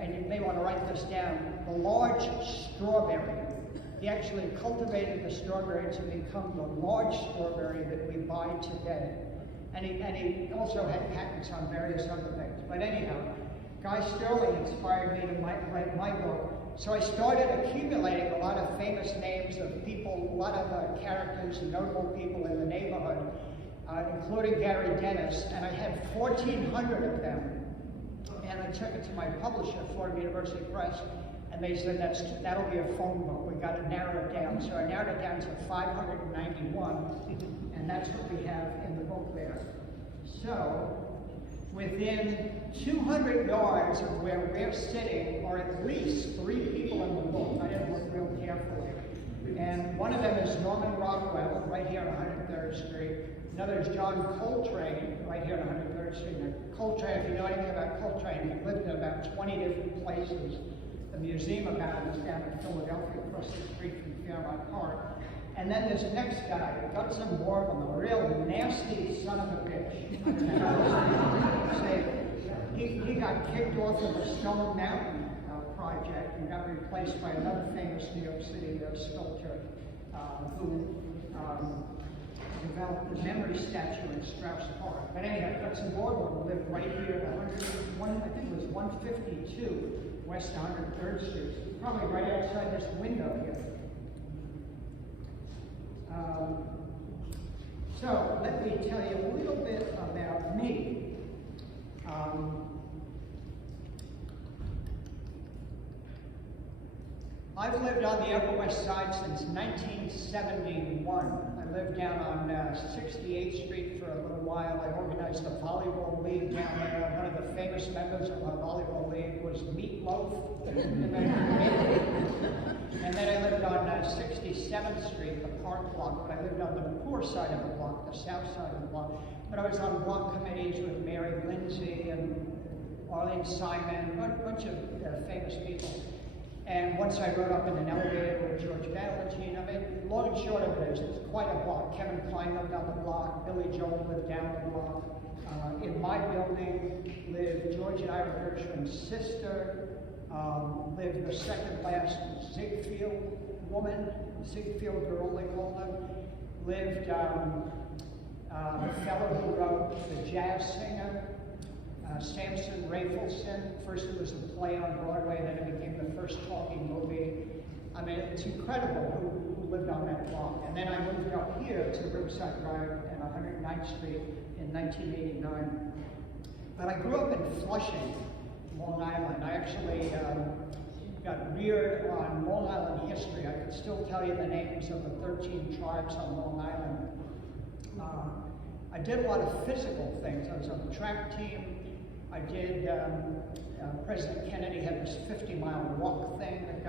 and you may want to write this down, the large strawberry. He actually cultivated the strawberry to become the large strawberry that we buy today. And he also had patents on various other things. But anyhow, Guy Sterling inspired me to write my book. So I started accumulating a lot of famous names of people, a lot of characters and notable people in the neighborhood, including Gary Dennis, and I had 1,400 of them. And I took it to my publisher, Fordham University Press, and they said that'll be a phone book. We got to narrow it down. So I narrowed it down to 591, and that's what we have in the book there. So within 200 yards of where we're sitting are at least 3 people in the book. I didn't look real carefully. And one of them is Norman Rockwell, right here on 103rd Street. Another is John Coltrane, right here on 103rd Street. Now, Coltrane, if you know anything about Coltrane, he lived in about 20 different places. The museum about him is down in Philadelphia, across the street from Fairmount Park. And then there's the next guy, Hudson Morgan, a real nasty son of a bitch. He got kicked off of the Stone Mountain project and got replaced by another famous New York City sculptor who developed the memory statue in Strauss Park. But anyhow, Hudson Morgan lived right here at 101, I think it was 152 West 103rd Street, probably right outside this window here. So let me tell you a little bit about me. I've lived on the Upper West Side since 1971. I lived down on 68th Street for a little while. I organized a volleyball league down there. One of the famous members of our volleyball league was Meatloaf. And then I lived on 67th Street, the Park Block, but I lived on the poor side of the block, the south side of the block. But I was on block committees with Mary Lindsay and Arlene Simon, a bunch of famous people. And once I rode up in an elevator with George Battlegine, I mean, long and short of it is, it's quite a block. Kevin Kline lived on the block, Billy Joel lived down the block. In my building lived George and Ira Gershwin's sister, lived the second last Ziegfeld woman, Ziegfeld girl they called them, lived the fellow who wrote The Jazz Singer, Samson Raphaelson. First it was a play on Broadway, then it became the first talking movie. I mean, it's incredible who lived on that block. And then I moved up here to Riverside Drive and 109th Street in 1989. But I grew up in Flushing, Long Island. I actually got reared on Long Island history. I could still tell you the names of the 13 tribes on Long Island. I did a lot of physical things. I was on the track team. I did, President Kennedy had this 50-mile walk thing that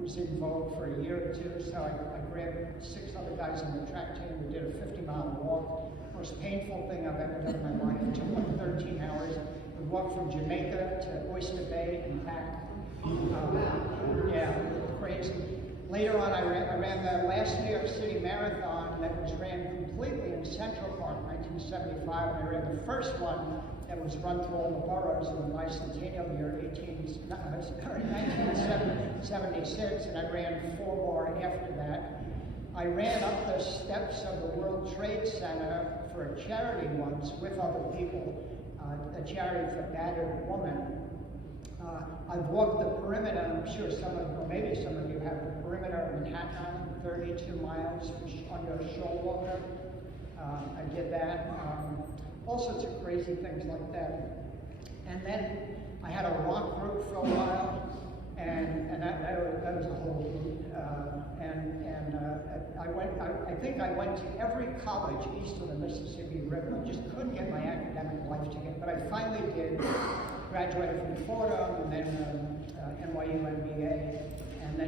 was in vogue for a year or two, so I grabbed 6 other guys on the track team. We did a 50-mile walk. Most painful thing I've ever done in my life. It took like 13 hours. We walked from Jamaica to Oyster Bay and back. Yeah, crazy. Later on, I ran the last New York City Marathon that was ran completely in Central Park, 1975. And I ran the first one that was run through all the boroughs in the bicentennial year, 1976, and I ran 4 more after that. I ran up the steps of the World Trade Center for a charity once with other people, a charity for battered women. I've walked the perimeter, I'm sure some of you, or maybe some of you have the perimeter of Manhattan, 32 miles on your shoulder walker. I did that. All sorts of crazy things like that. And then I had a rock group for a while, and that was a whole group. I think I went to every college east of the Mississippi River. I just couldn't get my academic life together, but I finally did. Graduated from Fordham, and then NYU MBA, and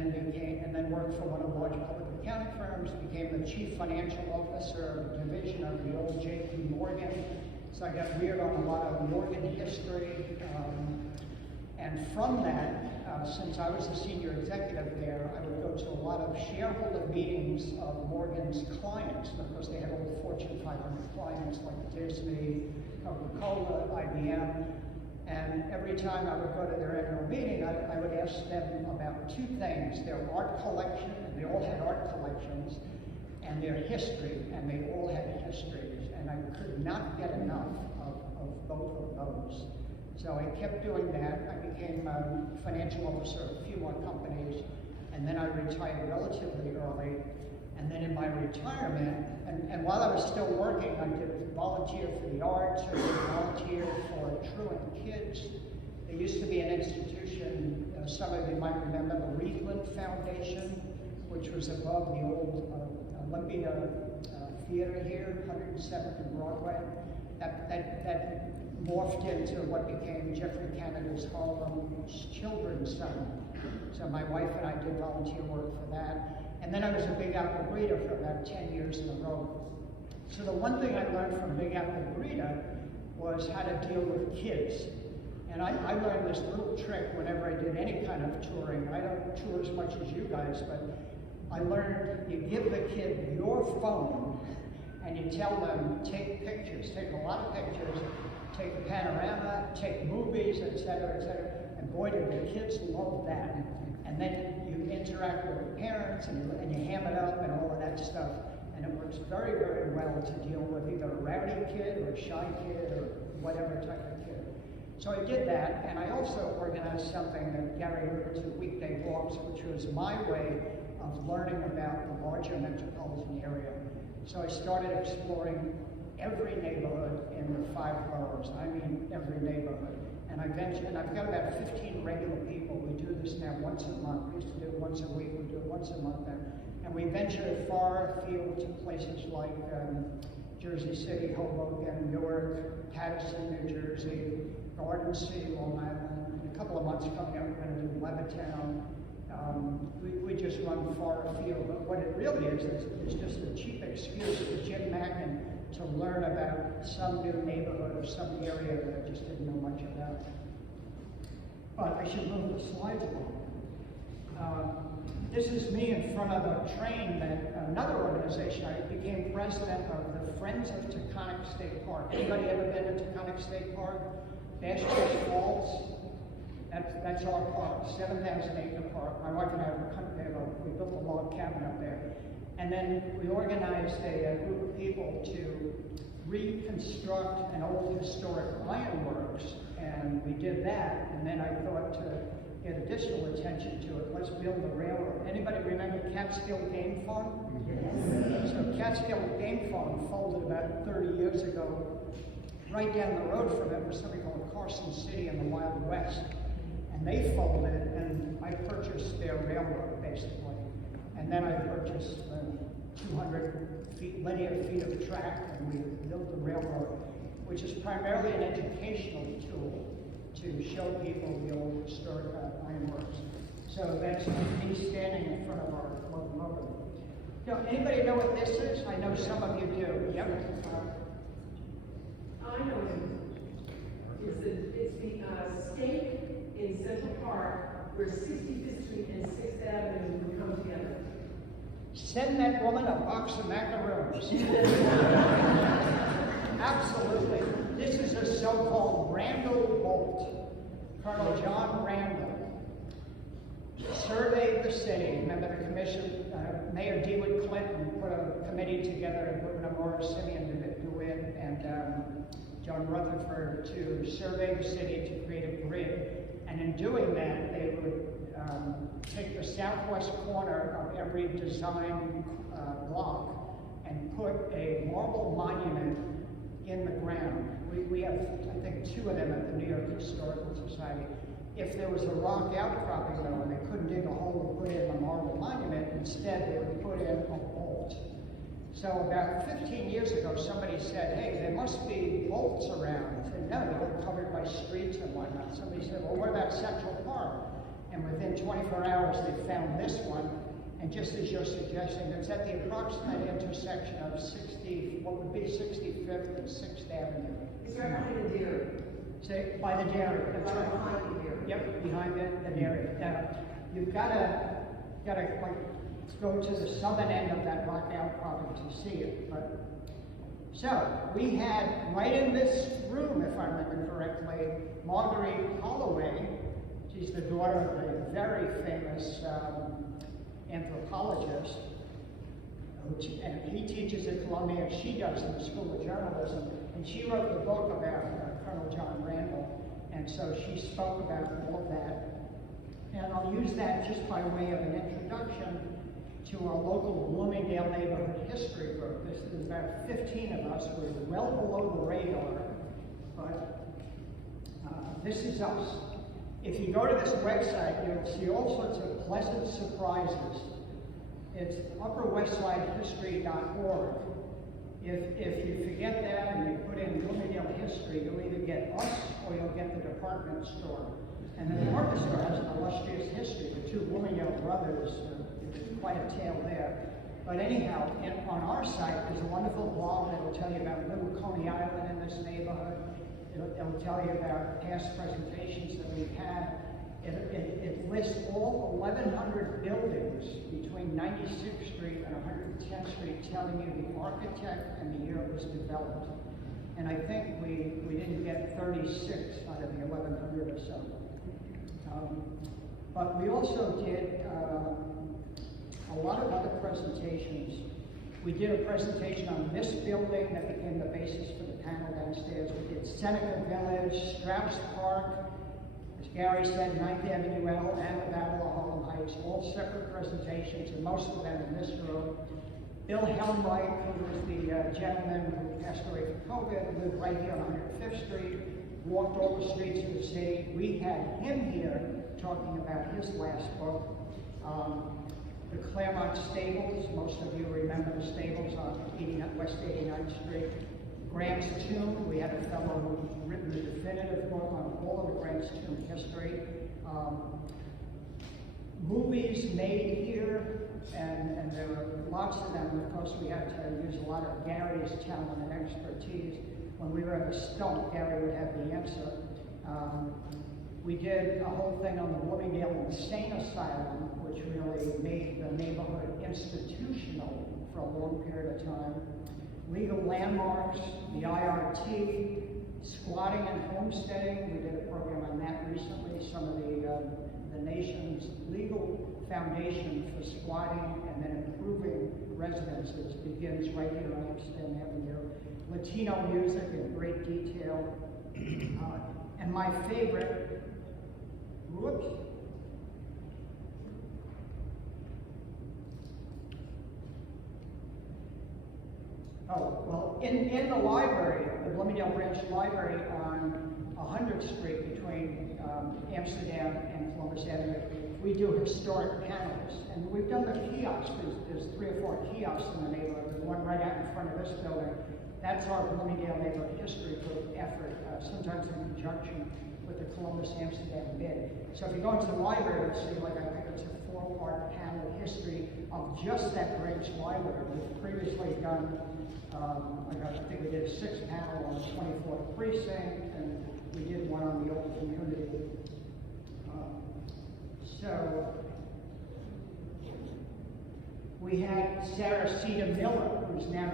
then worked for one of the large public accounting firms. Became the chief financial officer of a division of the old J.P. Morgan. So I got reared on a lot of Morgan history, and from that, since I was a senior executive there, I would go to a lot of shareholder meetings of Morgan's clients. Of course, they had all the Fortune 500 clients like Disney, Coca-Cola, IBM. And every time I would go to their annual meeting, I would ask them about 2 things: their art collection, and they all had art collections, and their history, and they all had histories. And I could not get enough of both of those. So I kept doing that. I became a financial officer of a few more companies, and then I retired relatively early. And then in my retirement, and while I was still working, I did volunteer for the arts, I did volunteer for Truant Kids. There used to be an institution, some of you might remember, the Reedland Foundation, which was above the old Olympia Theater here, 107th and Broadway. That morphed into what became Jeffrey Canada's Harlem's Children's Center. So my wife and I did volunteer work for that. And then I was a Big Apple breeder for about 10 years in a row. So the one thing I learned from Big Apple breeder was how to deal with kids. And I learned this little trick whenever I did any kind of touring. I don't tour as much as you guys, but I learned you give the kid your phone and you tell them, take pictures, take a lot of pictures, take a panorama, take movies, etc., etc. And boy, did the kids love that. And then you interact with the parents and you ham it up and all of that stuff. And it works very, very well to deal with either a rowdy kid or a shy kid or whatever type of kid. So I did that, and I also organized something that Gary referred to, weekday walks, which was my way of learning about the larger metropolitan area. So I started exploring every neighborhood in the 5 boroughs. I mean, every neighborhood. And I've got about 15 regular people. We do this now once a month. We used to do it once a week. We do it once a month now. And we venture far afield to places like Jersey City, Hoboken, Newark, Paterson, New Jersey, Garden City, Long Island. In a couple of months coming up, we're going to do Levittown. We just run far afield. But what it really is just a cheap excuse for Jim Mackin to learn about some new neighborhood or some area that I just didn't know much about. But I should move the slides along. This is me in front of a train that another organization, I became president of the Friends of Taconic State Park. Anybody ever been to Taconic State Park? Bash Fish Falls? That's our park, 7,000-acre park. My wife and I we built a log cabin up there. And then we organized a group of people to reconstruct an old historic ironworks, and we did that. And then I thought to get additional attention to it, let's build a railroad. Anybody remember Catskill Game Farm? Yes. So Catskill Game Farm folded about 30 years ago. Right down the road from it was something called Carson City in the Wild West. And they folded, and I purchased their railroad, basically. And then I purchased 200 linear feet of track, and we built the railroad, which is primarily an educational tool to show people the old historic ironworks. So that's me standing in front of our locomotive. Anybody know what this is? I know some of you do. Yep. I know it. It's the stake in Central Park where 65th Street and 6th Avenue would come together. Send that woman a box of macaroons. Absolutely. This is a so-called Randall Bolt. Colonel John Randall surveyed the city. Remember the commission, Mayor DeWitt Clinton put a committee together, and Gouverneur Morris Simeon to do it, and John Rutherford to survey the city to create a grid. And in doing that, they would take the southwest corner of every design block and put a marble monument in the ground. We have, I think, 2 of them at the New York Historical Society. If there was a rock outcropping, though, and they couldn't dig a hole to put in a marble monument, instead they would put in a bolt. So about 15 years ago, somebody said, hey, there must be bolts around. I said, no, they were covered by streets and whatnot. Somebody said, well, what about Central Park? And within 24 hours, they found this one. And just as you're suggesting, it's at the approximate intersection of 65th and 6th Avenue. It's right behind the dairy. Say, by the dairy, that's right. Behind the dairy. Yep, behind the dairy. Now, you've gotta like go to the southern end of that rock outcropping to see it. But so we had right in this room, if I remember correctly, Marguerite Holloway. She's the daughter of a very famous anthropologist, and he teaches at Columbia, and she does in the School of Journalism. And she wrote the book about Colonel John Randall, and so she spoke about all of that. And I'll use that just by way of an introduction to our local Bloomingdale neighborhood history group. This is about 15 of us. We're well below the radar, but this is us. If you go to this website, you'll see all sorts of pleasant surprises. It's upperwestsidehistory.org. If you forget that and you put in Bloomingdale history, you'll either get us or you'll get the department store. And the department store has an illustrious history. The 2 Bloomingdale brothers, there's quite a tale there. But anyhow, on our site, there's a wonderful blog that will tell you about Little Coney Island in this neighborhood. It'll tell you about past presentations that we've had. It lists all 1,100 buildings between 96th Street and 110th Street, telling you the architect and the year it was developed. And I think we didn't get 36 out of the 1,100 or so. But we also did a lot of other presentations. We did a presentation on this building that became the basis for the panel downstairs. We did Seneca Village, Strauss Park, as Gary said, 9th Avenue L, and the Battle of Harlem Heights, all separate presentations, and most of them in this room. Bill Helmreich, who was the gentleman who passed away from COVID, lived right here on 105th Street, walked all the streets of the city. We had him here talking about his last book. The Claremont Stables, most of you remember the stables on West 89th Street. Grant's Tomb, we had a fellow who written the definitive book on all of the Grant's Tomb history. Movies made here, and there were lots of them. Of course, we had to use a lot of Gary's talent and expertise. When we were at the stump, Gary would have the answer. We did a whole thing on the Bloomingdale Insane Asylum, which really made the neighborhood institutional for a long period of time. Legal landmarks, the IRT, squatting and homesteading. We did a program on that recently. Some of the nation's legal foundation for squatting and then improving residences begins right here on Amsterdam Avenue. Latino music in great detail. And my favorite, whoops. Oh, well, in the library, the Bloomingdale Branch Library on 100th Street between Amsterdam and Columbus Avenue. We do historic panels, and we've done the kiosks. There's 3 or 4 kiosks in the neighborhood. The one right out in front of this building, that's our Bloomingdale Neighborhood History Group effort, sometimes in conjunction with the Columbus Amsterdam bid. So if you go into the library, you'll see, like, I think it's a 4-part panel history of just that Grange Library. We've previously done, I think we did a 6th panel on the 24th precinct, and we did one on the old community. So we had Sarah Cedar Miller, who's been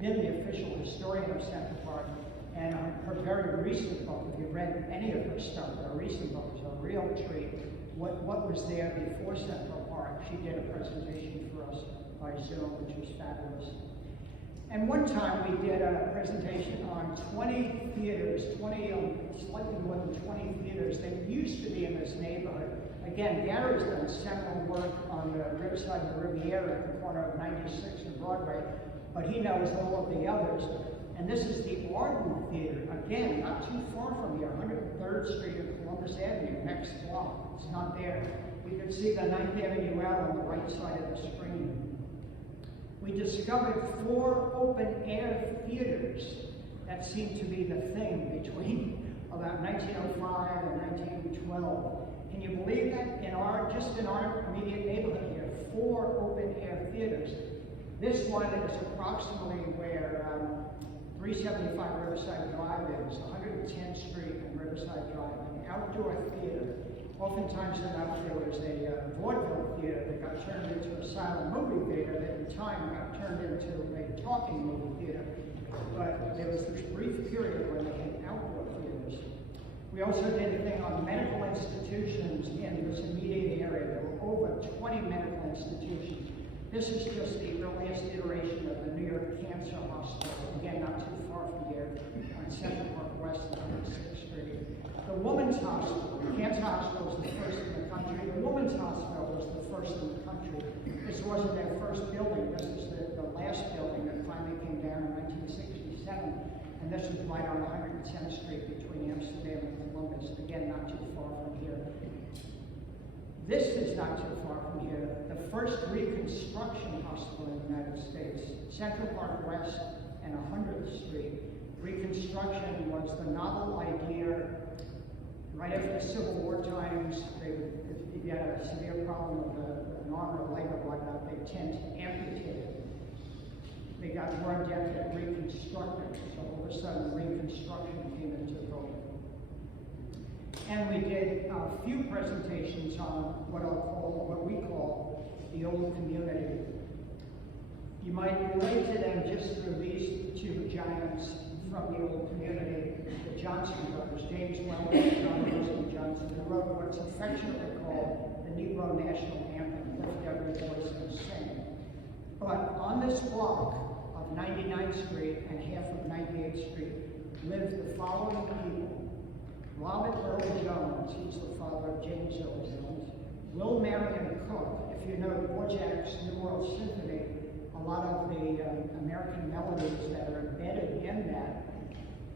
the official historian of Central Park, and her very recent book, if you've read any of her stuff, her recent book is a real treat. What was there before Central Park? She did a presentation for us by Zoom, which was fabulous. And one time we did a presentation on 20 theaters, slightly more than 20 theaters that used to be in this neighborhood. Again, Gary's done seminal work on the Riverside and the Riviera at the corner of 96 and Broadway, but he knows all of the others. And this is the Arden Theater, again, not too far from here, 103rd Street and Columbus Avenue, next block. It's not there. You can see the 9th Avenue L on the right side of the screen. We discovered 4 open-air theaters that seemed to be the thing between about 1905 and 1912. Can you believe that? Just in our immediate neighborhood here, 4 open-air theaters. This one is approximately where 375 Riverside Drive is, 110th Street and Riverside Drive, an outdoor theater. Oftentimes enough, there was a vaudeville theater that got turned into a silent movie theater that in time got turned into a talking movie theater. But there was this brief period where they had outdoor theaters. We also did a thing on medical institutions in this immediate area. There were over 20 medical institutions. This is just the earliest iteration of the New York Cancer Hospital. Again, not too far from here, on Central Park West and 106th Street. The Women's Hospital, the Cancer Hospital was the first in the country. The Women's Hospital was the first in the country. This wasn't their first building. This is the last building that finally came down in 1967. And this was right on 110th Street between Amsterdam and Columbus. Again, not too far from here. This is not too far from here. The first Reconstruction hospital in the United States, Central Park West and 100th Street. Reconstruction was the novel idea right after the Civil War times. If you had a severe problem with an arm or leg or whatnot, they tend to amputate it. They got more adept at reconstructing, so all of a sudden Reconstruction came into vogue. And we did a few presentations on what we call the old community. You might relate to them just through these 2 giants from the old community, the Johnson brothers, James Weldon and John Wilson Johnson, who wrote what's affectionately called the Negro National Anthem, Lift Every Voice and Sing. But on this block of 99th Street and half of 98th Street lived the following people. Robert Earl Jones, he's the father of James Earl Jones. Will Marion Cook, if you know Dvorak's New World Symphony, a lot of the American melodies that are embedded in that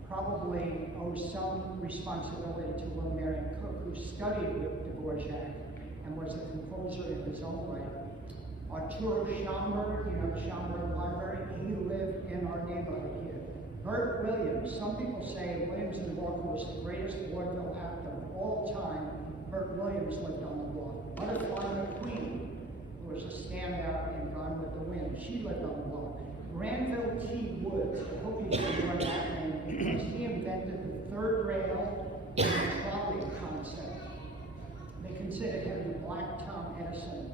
probably owe some responsibility to Will Marion Cook, who studied with Dvorak and was a composer in his own right. Arturo Schomburg, you know the Schomburg Library, he lived in our neighborhood here. Bert Williams, some people say Williams and Walker was the greatest vaudeville actor of all time. Bert Williams lived on the block. Butterfly McQueen, who was a standout in Gone with the Wind, she lived on the block. Granville T. Woods, I hope you know that name, because he invented the third rail and the trolley concept. They considered him the Black Tom Edison.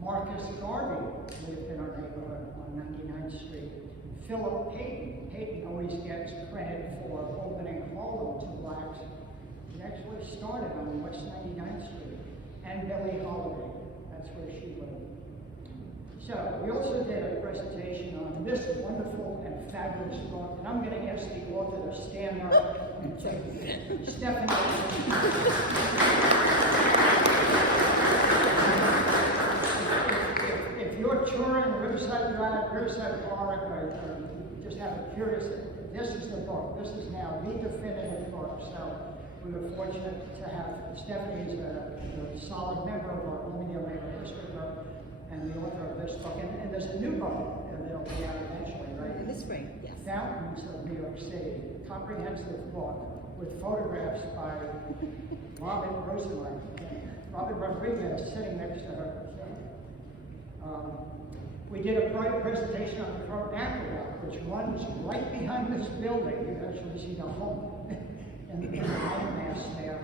Marcus Garvey lived in our neighborhood on 99th Street. Philip Payton. Payton always gets credit for opening Harlem to blacks. He actually started on West 99th Street. And Billie Holiday. That's where she lived. So, we also did a presentation on this wonderful and fabulous book. And I'm going to ask the author to stand up and take Stephanie. If you're touring Riverside Drive, Riverside Park, or just have a curious, this is the book, this is now the definitive book. So we were fortunate to have, Stephanie's a solid member of our Bloomingdale Neighborhood History Group and the author of this book. And there's a new book that'll be out eventually, right? In the spring, yes. Fountains of New York City, comprehensive book with photographs by Robin Rodriguez sitting next to her. We did a private presentation on the Croton Aqueduct, which runs right behind this building. You can actually see the home in the landmass there.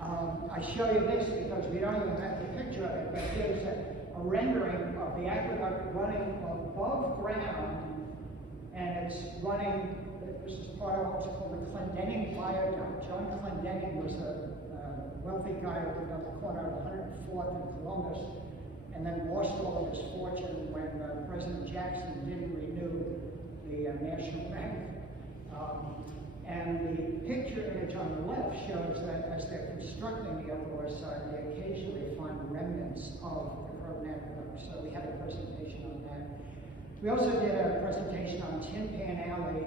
I show you this because we don't even have the picture of it, but here's a rendering of the aqueduct running above ground, and it's running, this is part of what's called the Clendenning Viaduct. John Clendenning was a wealthy guy who lived on the corner of 104th and Columbus, and then lost all of his fortune when President Jackson didn't renew the National Bank. And the picture image on the left shows that as they're constructing the Upper West Side, they occasionally find remnants of the Croton Aqueduct. So we had a presentation on that. We also did a presentation on Tin Pan Alley.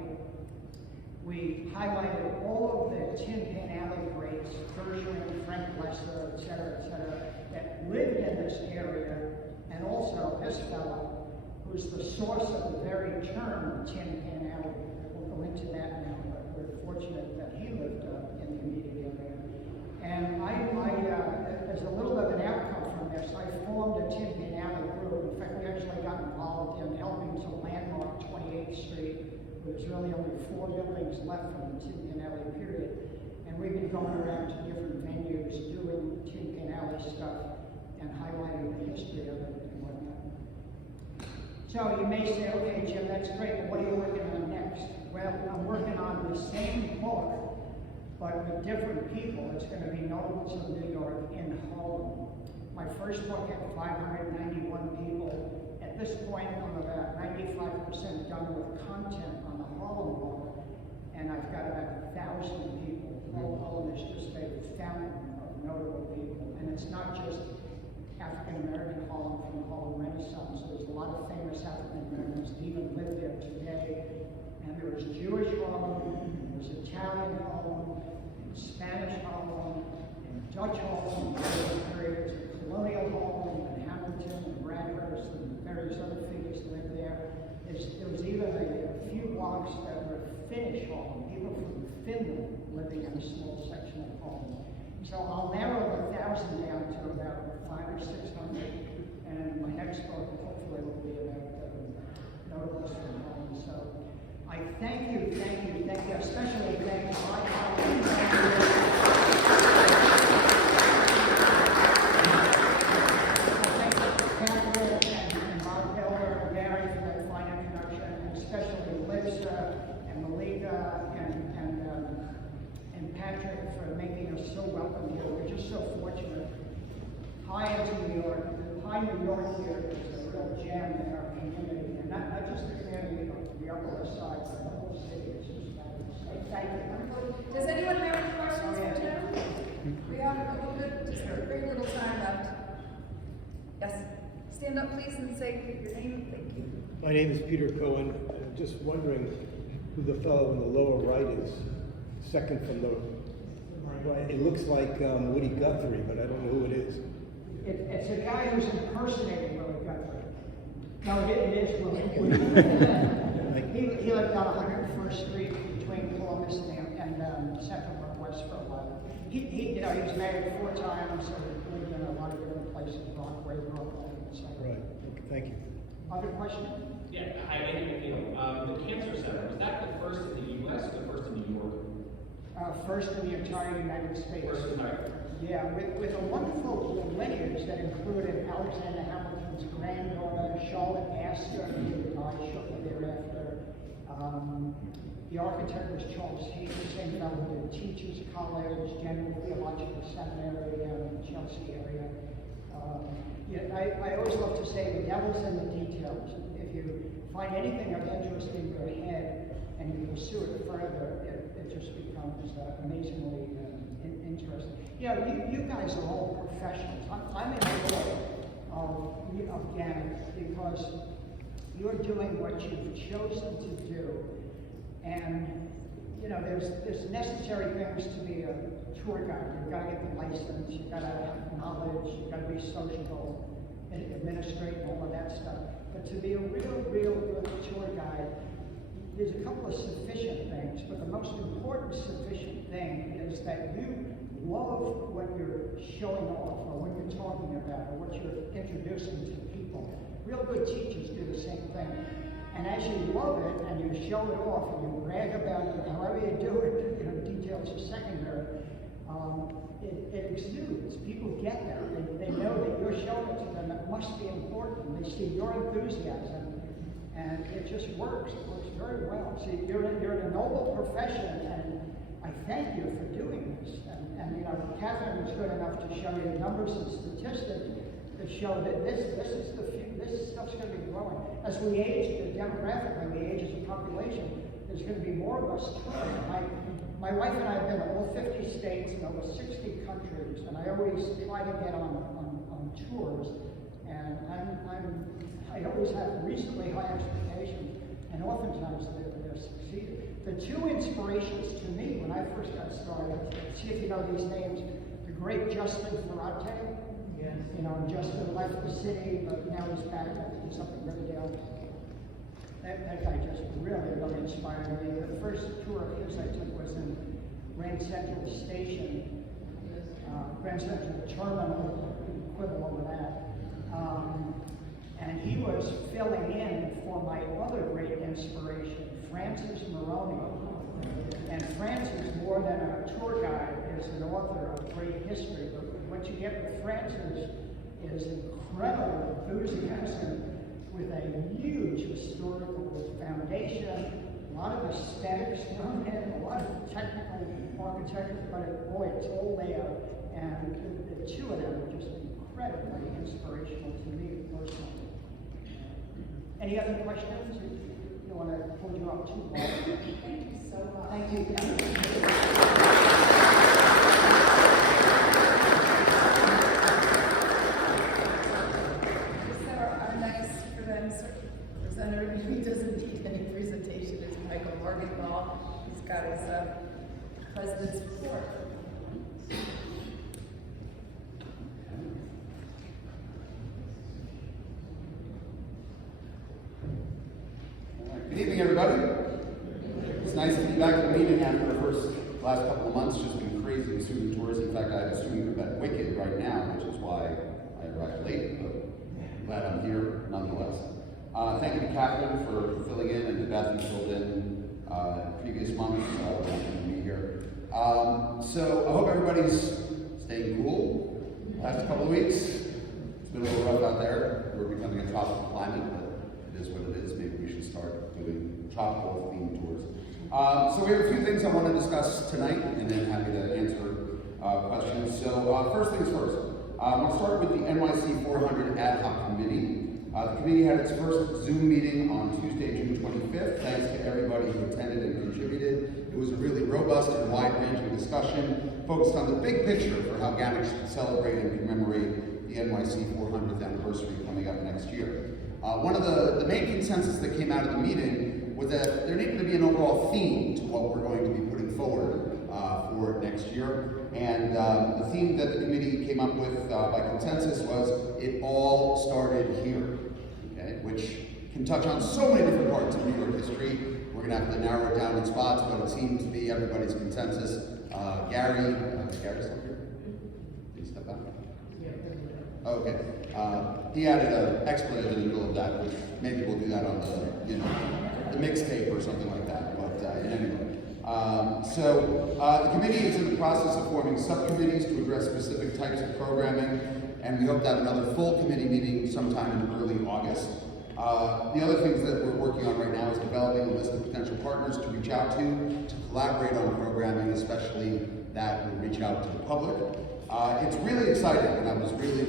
We highlighted all of the Tin Pan Alley greats, Gershwin, Frank Lesser, et cetera, that lived in this area, and also this fellow, who's the source of the very term Tin Pan Alley. We'll go into that now, but we're fortunate that he lived in the immediate area. And as a little bit of an outcome from this, I formed a Tin Pan Alley group. In fact, we actually got involved in helping to landmark 28th Street. There's really only 4 buildings left from the Tin Pan Alley period. And we've been going around to different venues doing Tin Pan Alley stuff and highlighting the history of it and whatnot. So you may say, okay, Jim, that's great, but what are you working on next? Well, I'm working on the same book, but with different people. It's going to be Notables of New York in Harlem. My first book had 591 people. At this point, I'm about 95% done with content on the Harlem book, and I've got about 1,000 people. Harlem is just a fountain of notable people, and it's not just African-American Harlem from the Harlem Renaissance. There's a lot of famous African-Americans that even live there today. And there was Jewish Harlem, there was Italian Harlem, Spanish Harlem, and Dutch Harlem, various periods, colonial Harlem, and Hamilton, and Bradhurst, and various other figures lived there. There was even a few blocks that were Finnish Harlem, people from Finland living in a small section of Harlem. So I'll narrow the 1,000 down to about 500 or 600, and my next book hopefully will be about notables from Harlem. So I thank you, especially thank my colleagues. Catherine and Bob Miller and Gary for that fine introduction, and especially Lisa and Malika and Patrick for making us so welcome here. We're just so fortunate. High into New York, High New York here is a real gem in our community, and not just the community of the Upper West Side, but the whole city. It's just fabulous. Thank you. Does anyone have any questions for Jim? We have a little bit, just a very little time left. Yes, stand up please and say your name. Thank you. My name is Peter Cohen. I'm just wondering who the fellow in the lower right is, second from the right. It looks like Woody Guthrie, but I don't know who it is. It's a guy who's impersonating Willie Guthrie. No, it is Willie. He lived on 101st Street between Columbus and Central Northwest for a while. He was married 4 times, so he lived in a lot of different places, Broadway, Brooklyn, etc. Right. Okay, thank you. Other questions? Yeah, hi, Andy McNeil. The Cancer Center, was that the first in the U.S. or the first in New York? First in the entire United States. First entire. Yeah, with a wonderful lineage that included Alexander Hamilton's granddaughter, Charlotte Astor, who died shortly thereafter. The architect was Charles Hayes, the same fellow who did Teachers College, General Theological Seminary in the Chelsea area. I always love to say the devil's in the details. If you find anything of interest in your head and you pursue it further, it just becomes amazingly interesting. You guys are all professionals. I'm in awe of GANYC because You're doing what you've chosen to do. And, you know, there's necessary things to be a tour guide. You've got to get the license, you've got to have knowledge, you've got to be sociable, and administrate, all of that stuff. But to be a real good tour guide, there's a couple of sufficient things, but the most important sufficient thing is that you love what you're showing off, or what you're talking about, or what you're introducing to people. Real good teachers do the same thing. And as you love it, and you show it off, and you brag about it, however you do it, you know, details are secondary, it exudes. People get that. They know that you're showing it to them. It must be important. They see your enthusiasm, and it just works. It works very well. See, you're in a noble profession, and I thank you for doing this. And you know, Catherine was good enough to show you numbers and statistics that show that this stuff's going to be growing. As we age, demographically, we age as a population, there's going to be more of us touring. My wife and I have been to all 50 states and over 60 countries, and I always try to get on tours, and I always have reasonably high expectations, and oftentimes they're succeeding. The two inspirations to me when I first got started, see if you know these names, the great Justin Ferrate. Yes. You know, Justin left the city, but now he's back to something really else. That guy just really inspired me. The first tour of his I took was in Grand Central Station, Grand Central Terminal, equivalent of that. And he was filling in for my other great inspiration, Francis Maroney. And Francis, more than a tour guide, is an author of great history. But what you get with Francis is incredible enthusiasm with a huge historical foundation, a lot of aesthetics thrown in, a lot of technical architecture, but boy, it's all there. And the two of them are just incredibly inspirational to me personally. Any other questions? You want to hold you up too long? Thank you so much. Thank you. Our next presenter, who doesn't need any presentation, is Michael Morgenthau. He's got his president's report. Good evening, everybody. It's nice to be back at the meeting after the last couple of months. Just been crazy with student tours. In fact, I have a student group at Wicked right now, which is why I arrived late, but I'm glad I'm here nonetheless. Thank you to Catherine for filling in, and to Beth who filled in previous months. To be here. So I hope everybody's staying cool the last couple of weeks. It's been a little rough out there. We're becoming a tropical climate, but it is what it is. Maybe we should start doing tropical themed tours. So we have a few things I want to discuss tonight, and then happy to answer questions. So first things first. I'm going to start with the NYC 400 Ad Hoc Committee. The committee had its first Zoom meeting on Tuesday, June 25th. Thanks to everybody who attended and contributed. It was a really robust and wide-ranging discussion focused on the big picture for how GANYC should celebrate and commemorate the NYC 400th anniversary coming up next year. One of the main consensus that came out of the meeting was that there needed to be an overall theme to what we're going to be putting forward for next year. And the theme that the committee came up with by consensus was, it all started here, okay? Which can touch on so many different parts of New York history. We're gonna have to narrow it down in spots, but it seems to be everybody's consensus. Gary's still here? Did he step out? Yeah. Okay. He added an expletive in the middle of that, which maybe we'll do that on the mixtape or something like that, but in any way. The committee is in the process of forming subcommittees to address specific types of programming, and we hope to have another full committee meeting sometime in early August. The other things that we're working on right now is developing a list of potential partners to reach out to collaborate on programming, especially that will reach out to the public. It's really exciting, and I was really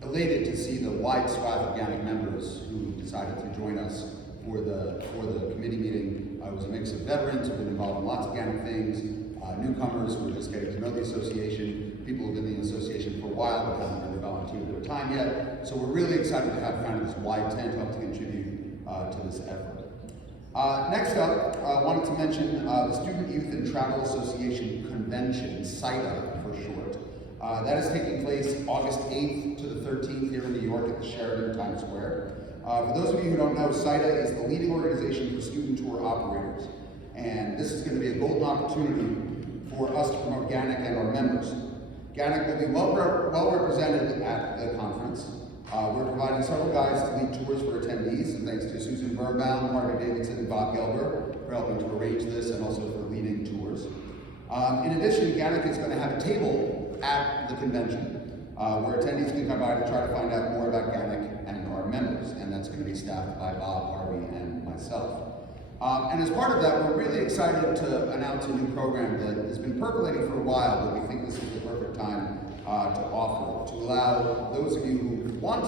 elated to see the wide swath of GANYC members who decided to join us for the committee meeting. It was a mix of veterans who've been involved in lots of GANYC things, newcomers who are just getting to know the association, people who've been in the association for a while but haven't really volunteered their time yet. So we're really excited to have kind of this wide tent to help to contribute to this effort. Next up, I wanted to mention the Student Youth and Travel Association Convention, SIDA for short. That is taking place August 8th to the 13th here in New York at the Sheraton Times Square. For those of you who don't know, SIDA is the leading organization for student tour operators. And this is going to be a golden opportunity for us to promote GANYC and our members. GANYC will be well represented at the conference. We're providing several guides to lead tours for attendees, and thanks to Susan Birnbaum, Margaret Davidson, and Bob Gelber for helping to arrange this and also for leading tours. In addition, GANYC is going to have a table at the convention where attendees can come by to try to find out more about GANYC and our members, and that's going to be staffed by Bob, Harvey, and myself. And as part of that, we're really excited to announce a new program that has been percolating for a while, but we think this is the perfect time to offer, to allow those of you who want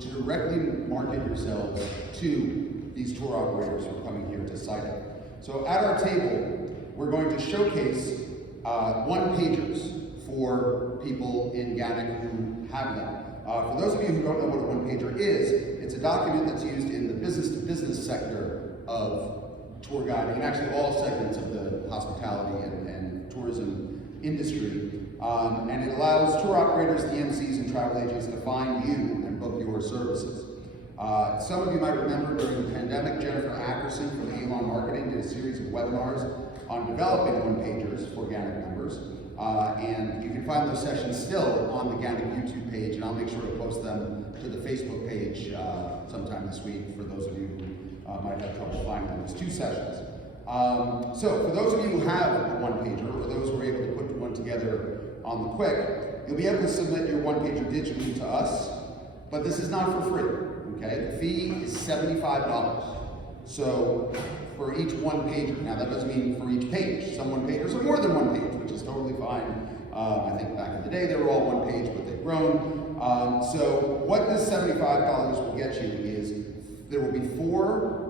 to directly market yourselves to these tour operators who are coming here to SIDA. So at our table, we're going to showcase one-pagers for people in GANYC who have them. For those of you who don't know what a one-pager is, it's a document that's used in the business-to-business sector of tour guiding, and actually all segments of the hospitality and tourism industry. And it allows tour operators, the MCs, and travel agents to find you and book your services. Some of you might remember during the pandemic, Jennifer Ackerson from Elon Marketing did a series of webinars on developing one-pagers for GANYC members. And you can find those sessions still on the GANYC YouTube page, and I'll make sure to post them to the Facebook page sometime this week for those of you who might have trouble finding those two sessions. So for those of you who have a one-pager, or those who are able to put one together on the quick, you'll be able to submit your one-pager digitally to us, but this is not for free, okay? The fee is $75. So for each one-pager, now that doesn't mean for each page. Some one-pagers are more than one page, which is totally fine. I think back in the day they were all one page, but they've grown. So what this $75 will get you is there will be 4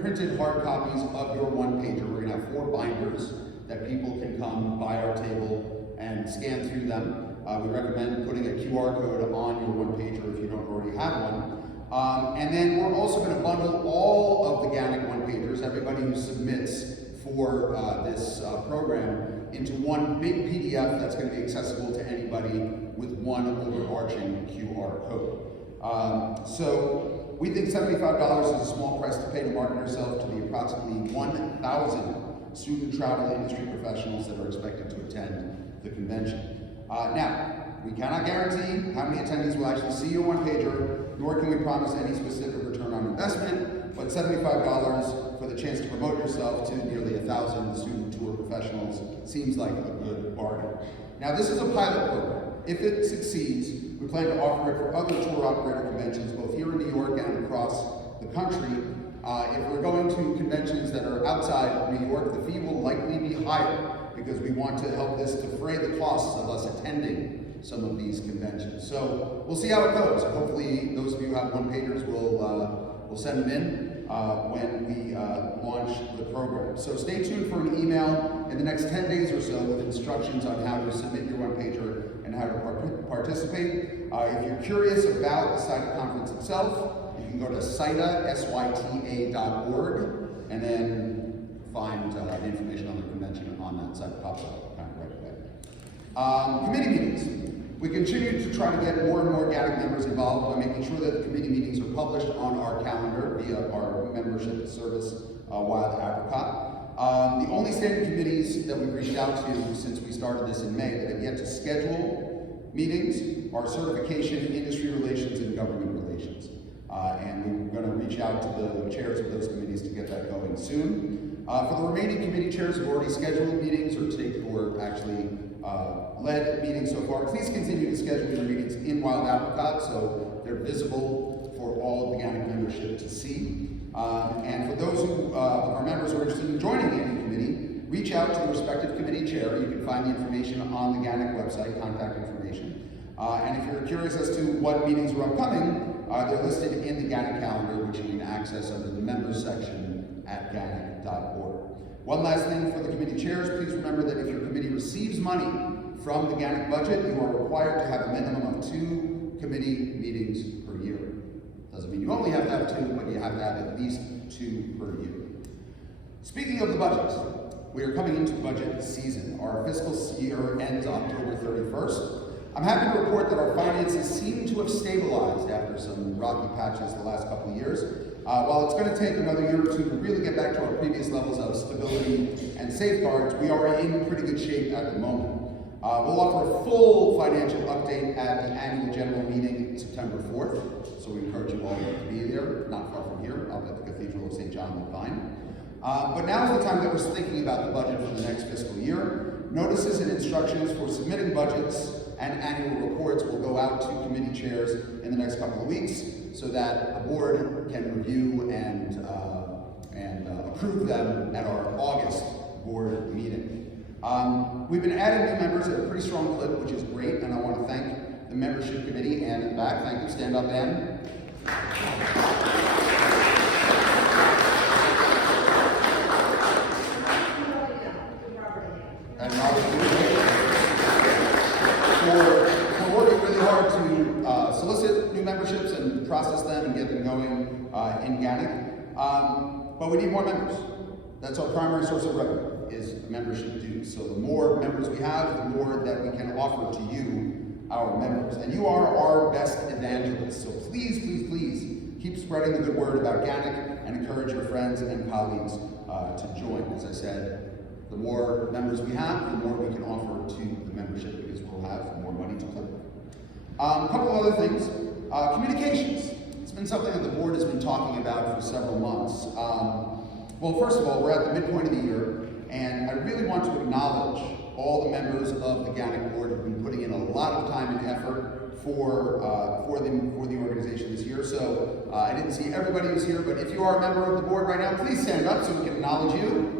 printed hard copies of your one-pager. We're gonna have 4 binders that people can come by our table and scan through them. We recommend putting a QR code on your one-pager if you don't already have one. And then we're also going to bundle all of the GANYC one-pagers, everybody who submits for this program, into one big PDF that's going to be accessible to anybody with one overarching QR code. So we think $75 is a small price to pay to market yourself to the approximately 1,000 student travel industry professionals that are expected to attend the convention. Now, we cannot guarantee how many attendees will actually see your one-pager, nor can we promise any specific return on investment, but $75 for the chance to promote yourself to nearly 1,000 student tour professionals seems like a good bargain. Now, this is a pilot program. If it succeeds, we plan to offer it for other tour operator conventions, both here in New York and across the country. If we're going to conventions that are outside of New York, the fee will likely be higher because we want to help this defray the costs of us attending some of these conventions. So we'll see how it goes. Hopefully those of you who have one-pagers will send them in when we launch the program. So stay tuned for an email in the next 10 days or so with instructions on how to submit your one-pager and how to participate. If you're curious about the SIDA conference itself, you can go to SIDA, SYTA.org, and then find the information on the convention on that site. Pops up kind of right away. Committee meetings. We continue to try to get more and more GANYC members involved by making sure that the committee meetings are published on our calendar via our membership service, Wild Apricot. The only standing committees that we've reached out to since we started this in May that have yet to schedule meetings are certification, industry relations, and government relations. And we're going to reach out to the chairs of those committees to get that going soon. For the remaining committee chairs who have already scheduled meetings or actually led meetings so far, please continue to schedule your meetings in Wild Apricot so they're visible for all of the GANYC membership to see. And for those who are members who are interested in joining any committee, reach out to the respective committee chair. You can find the information on the GANYC website, contact information. And if you're curious as to what meetings are upcoming, they're listed in the GANYC calendar, which you can access under the members section at GANYC.org. One last thing for the committee chairs, please remember that if your committee receives money from the GANYC budget, you are required to have a minimum of 2 committee meetings per year. Doesn't mean you only have to have 2, but you have to have at least 2 per year. Speaking of the budgets, we are coming into budget season. Our fiscal year ends October 31st. I'm happy to report that our finances seem to have stabilized after some rocky patches the last couple of years. While it's going to take another year or 2 to really get back to our previous levels of stability and safeguards, we are in pretty good shape at the moment. We'll offer a full financial update at the annual general meeting September 4th, so we encourage you all to be there, not far from here, up at the Cathedral of St. John the Divine. But now is the time that we're thinking about the budget for the next fiscal year. Notices and instructions for submitting budgets and annual reports will go out to committee chairs in the next couple of weeks so that the board can review and approve them at our August board meeting. We've been adding new members at a pretty strong clip, which is great, and I want to thank the membership committee. Ann in the back, thank you. Stand up, Ann. And we're working really hard to solicit new memberships and process them and get them going in GANYC. But we need more members. That's our primary source of revenue, is membership dues. So the more members we have, the more that we can offer to you, our members. And you are our best evangelists. So please, please, please keep spreading the good word about GANYC and encourage your friends and colleagues to join. As I said, the more members we have, the more we can offer to the membership because we'll have more money to play with. A couple of other things. Communications. It's been something that the board has been talking about for several months. Well, first of all, we're at the midpoint of the year, and I really want to acknowledge all the members of the GANYC Board who've been putting in a lot of time and effort for the organization this year. So I didn't see everybody who's here, but if you are a member of the board right now, please stand up so we can acknowledge you.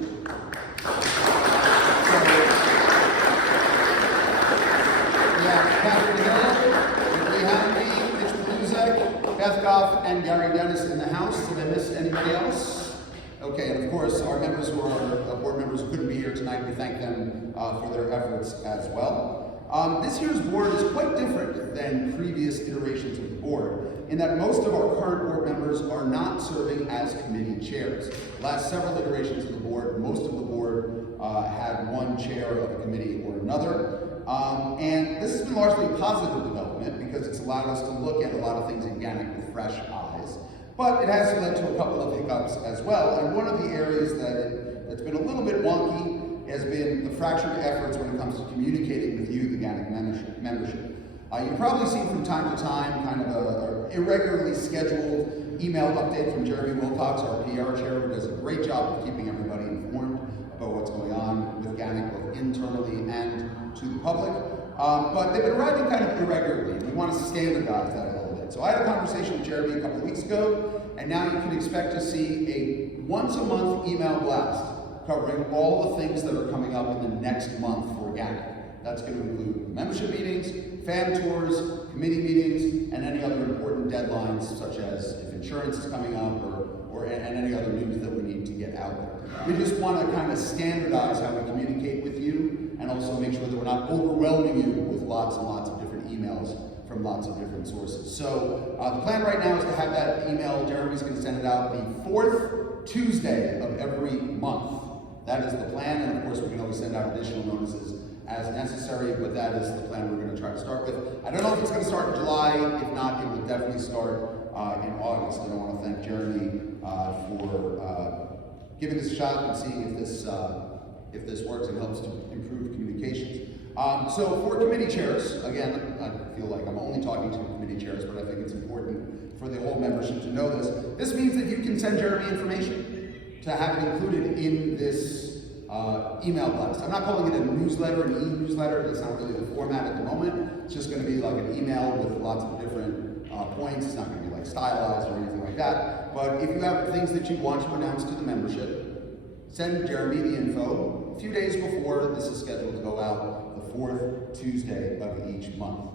We have Catherine Hill, Lee Hanby, Mitch Bluzek, Beth Goff, and Gary Dennis in the house. Did I miss anybody else? Okay, and of course, our members who are board members who couldn't be here tonight, we thank them for their efforts as well. This year's board is quite different than previous iterations of the board in that most of our current board members are not serving as committee chairs. Last several iterations of the board, most of the board had one chair of a committee or another. And this has been largely a positive development because it's allowed us to look at a lot of things in GANYC with fresh eyes. But it has led to a couple of hiccups as well, and one of the areas that's been a little bit wonky has been the fractured efforts when it comes to communicating with you, the GANYC membership. You've probably seen from time to time kind of a irregularly scheduled email update from Jeremy Wilcox, our PR chair, who does a great job of keeping everybody informed about what's going on with GANYC, both internally and to the public. But they've been arriving kind of irregularly. We want to standardize that a little bit. So I had a conversation with Jeremy a couple of weeks ago, and now you can expect to see a once-a-month email blast covering all the things that are coming up in the next month for GANYC. That's going to include membership meetings, fan tours, committee meetings, and any other important deadlines, such as if insurance is coming up and any other news that we need to get out there. We just want to kind of standardize how we communicate with you and also make sure that we're not overwhelming you with lots and lots of different emails from lots of different sources. So the plan right now is to have that email. Jeremy's going to send it out the 4th Tuesday of every month. That is the plan, and of course we can always send out additional notices as necessary, but that is the plan we're going to try to start with. I don't know if it's going to start in July. If not, it will definitely start in August. And I want to thank Jeremy for giving this a shot and seeing if this works and helps to improve communications. So for committee chairs, again, I feel like I'm only talking to committee chairs, but I think it's important for the whole membership to know this. This means that you can send Jeremy information to have it included in this email blast. I'm not calling it a newsletter, an e-newsletter. That's not really the format at the moment. It's just going to be like an email with lots of different points. It's not going to be like stylized or anything like that. But if you have things that you want to announce to the membership, send Jeremy the info a few days before this is scheduled to go out, the 4th Tuesday of each month.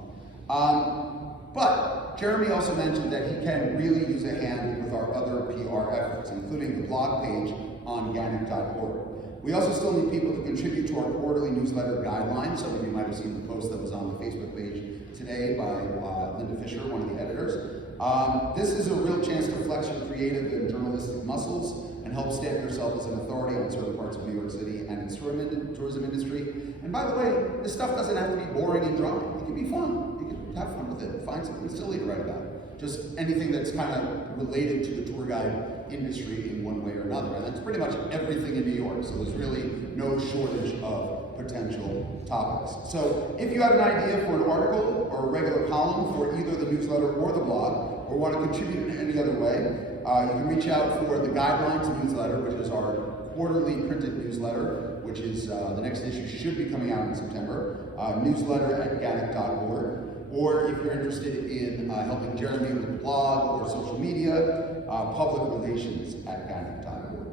But Jeremy also mentioned that he can really use a hand with our other PR efforts, including the blog page on GANYC.org. We also still need people to contribute to our quarterly newsletter guidelines. Some of you might have seen the post that was on the Facebook page today by Linda Fisher, one of the editors. This is a real chance to flex your creative and journalistic muscles and help stamp yourself as an authority on certain parts of New York City and its tourism industry. And by the way, this stuff doesn't have to be boring and dry. It can be fun. You can have fun with it. Find something silly to write about. Just anything that's kind of related to the tour guide industry in one way or another. And that's pretty much everything in New York. So there's really no shortage of potential topics. So if you have an idea for an article or a regular column for either the newsletter or the blog, or want to contribute in any other way, you can reach out for the Guidelines newsletter, which is our quarterly printed newsletter, which is the next issue should be coming out in September, newsletter@GANYC.org. Or if you're interested in helping Jeremy with the blog or social media, public relations at GANYC.org.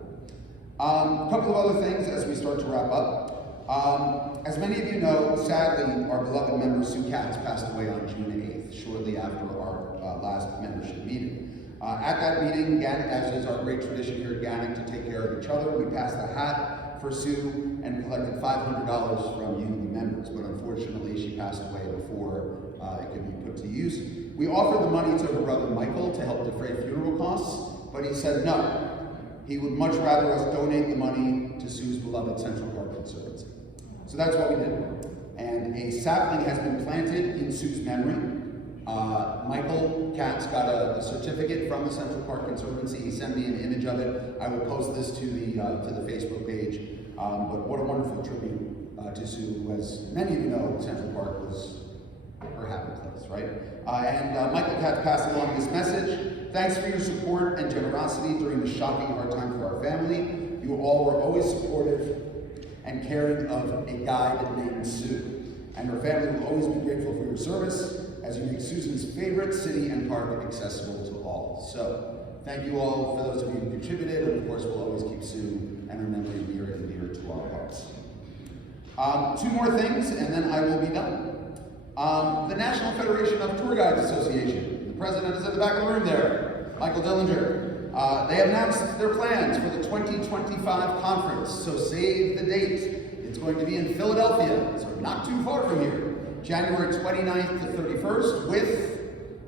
A couple of other things as we start to wrap up. As many of you know, sadly, our beloved member Sue Katz passed away on June 8th, shortly after our last membership meeting. At that meeting, GANYC, as is our great tradition here at GANYC to take care of each other, we passed a hat for Sue and collected $500 from you, the members, but unfortunately she passed away before it could be put to use. We offered the money to her brother Michael to help defray funeral costs, but he said no. He would much rather us donate the money to Sue's beloved Central Park Conservancy. So that's what we did. And a sapling has been planted in Sue's memory. Michael Katz got a certificate from the Central Park Conservancy. He sent me an image of it. I will post this to the Facebook page. But what a wonderful tribute to Sue, who, as many of you know, Central Park was her happy place, right? And Michael Katz passed along this message. Thanks for your support and generosity during the shocking hard time for our family. You all were always supportive and caring of a guide named Sue. And her family will always be grateful for your service as you make Susan's favorite city and park accessible to all. So, thank you all for those of you who contributed, and of course we'll always keep Sue and her memory near and dear to our hearts. Two more things, and then I will be done. The National Federation of Tour Guides Association. The president is at the back of the room there, Michael Dillinger. They have announced their plans for the 2025 conference, so save the date. It's going to be in Philadelphia, so not too far from here. January 29th to 31st, with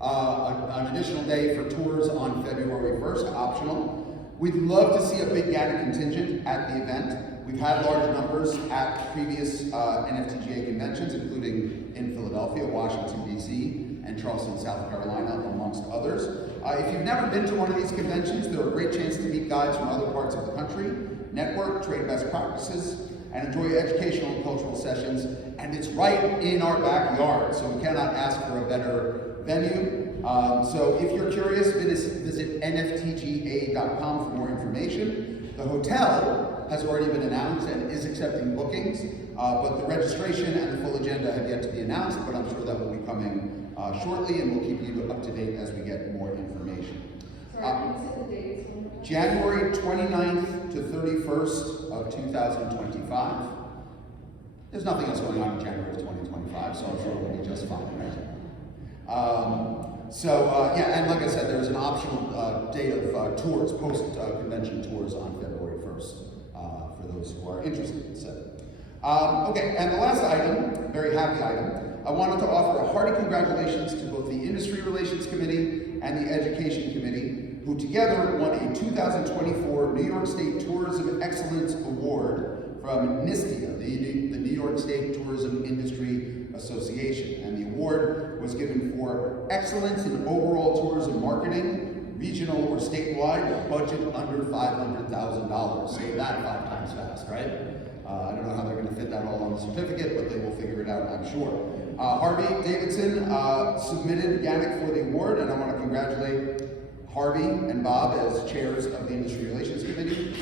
an additional day for tours on February 1st, optional. We'd love to see a big GANYC contingent at the event. We've had large numbers at previous NFTGA conventions, including in Philadelphia, Washington, D.C., and Charleston, South Carolina, amongst others. If you've never been to one of these conventions, they're a great chance to meet guides from other parts of the country, network, trade best practices, and enjoy educational and cultural sessions. And it's right in our backyard, so we cannot ask for a better venue. So if you're curious, visit nftga.com for more information. The hotel has already been announced and is accepting bookings, but the registration and the full agenda have yet to be announced, but I'm sure that will be coming shortly, and we'll keep you up to date as we get more information. January 29th to 31st of 2025. There's nothing else going on in January of 2025, so I'm sure we'll be just fine, right? Yeah, and like I said, there's an optional date of tours, post-convention tours on February 1st for those who are interested. So, okay, and the last item, very happy item, I wanted to offer a hearty congratulations to both the Industry Relations Committee and the Education Committee, who together won a 2024 New York State Tourism Excellence Award from NISTIA, the New York State Tourism Industry Association. And the award was given for excellence in overall tourism marketing, regional or statewide, budget under $500,000. Say that 5 times fast, right? I don't know how they're going to fit that all on the certificate, but they will figure it out, I'm sure. Harvey Davidson submitted GANYC for the award, and I want to congratulate Harvey and Bob as chairs of the Industry Relations Committee.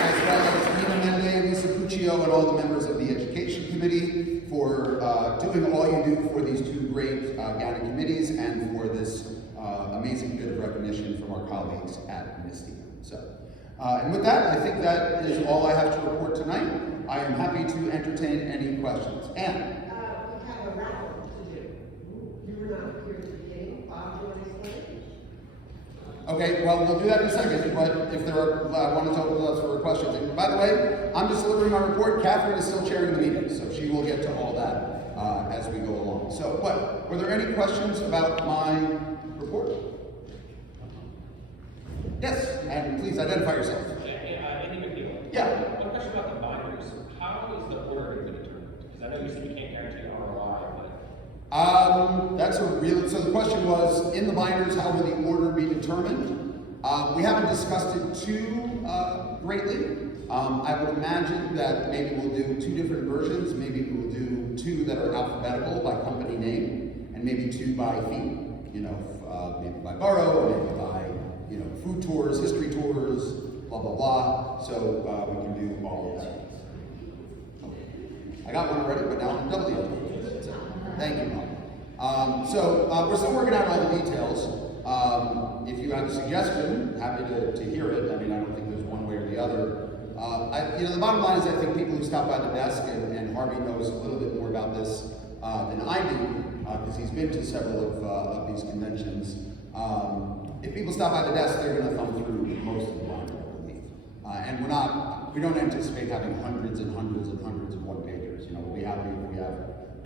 As well as Nina Mende, Lisa Puccio, and all the members of the Education Committee for doing all you do for these two great GANYC committees and for this amazing bit of recognition from our colleagues at NISTIA. So, and with that, I think that is all I have to report tonight. I am happy to entertain any questions. Anne? We have a raffle to do. You were not here at the beginning. Bob, do you want to explain? Okay, well, we'll do that in a second, but if there are, I wanted to open it up for questions. And by the way, I'm just delivering my report. Catherine is still chairing the meeting, so she will get to all that as we go along. So, were there any questions about my report? Yes, and please identify yourself. Andy McNeil. Yeah. One question about the binders. How is the order going to be determined? Because I know you said you can't guarantee ROI, but... That's a real, so the question was, in the binders, how will the order be determined? We haven't discussed it too greatly. I would imagine that maybe we'll do 2 different versions. Maybe we'll do 2 that are alphabetical by company name, and maybe 2 by theme. You know, maybe by borough, or maybe by, you know, food tours, history tours, blah, blah, blah. So we can do all of that. I got one already, but now I'm doubling it. So, thank you, Mom. We're still working out all the details. If you have a suggestion, happy to hear it. I mean, I don't think there's one way or the other. You know, the bottom line is I think people who stop by the desk, and Harvey knows a little bit more about this than I do, because he's been to several of these conventions. If people stop by the desk, they're going to thumb through most of the binder, I believe. And we don't anticipate having hundreds and hundreds and hundreds of one-pagers. You know, we'll be happy if we have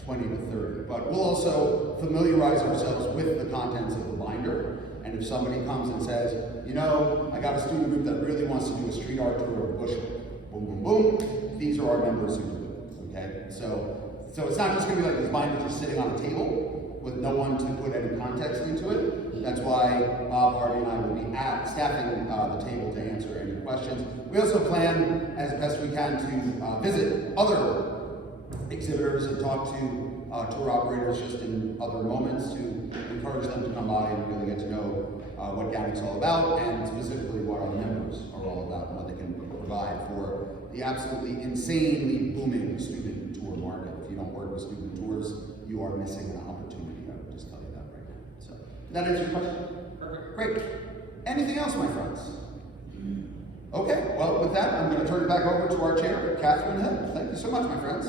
20 to 30. But we'll also familiarize ourselves with the contents of the binder. And if somebody comes and says, you know, I got a student group that really wants to do a street art tour of Bushwick, boom, boom, boom, these are our members who do it, okay? So it's not just gonna be like these binders just sitting on a table with no one to put any context into it. That's why Bob, Harvey, and I will be staffing the table to answer any questions. We also plan, as best we can, to visit other exhibitors and talk to tour operators just in other moments to encourage them to come by and really get to know what GANYC's all about, and specifically what our members are all about and what they can provide for the absolutely insanely booming student tour market. If you don't work with student tours, you are missing an opportunity. I would just tell you that right now. So, did that answer your question? Perfect. Great. Anything else, my friends? Okay, well, with that, I'm going to turn it back over to our chair, Catherine Hill. Thank you so much, my friends.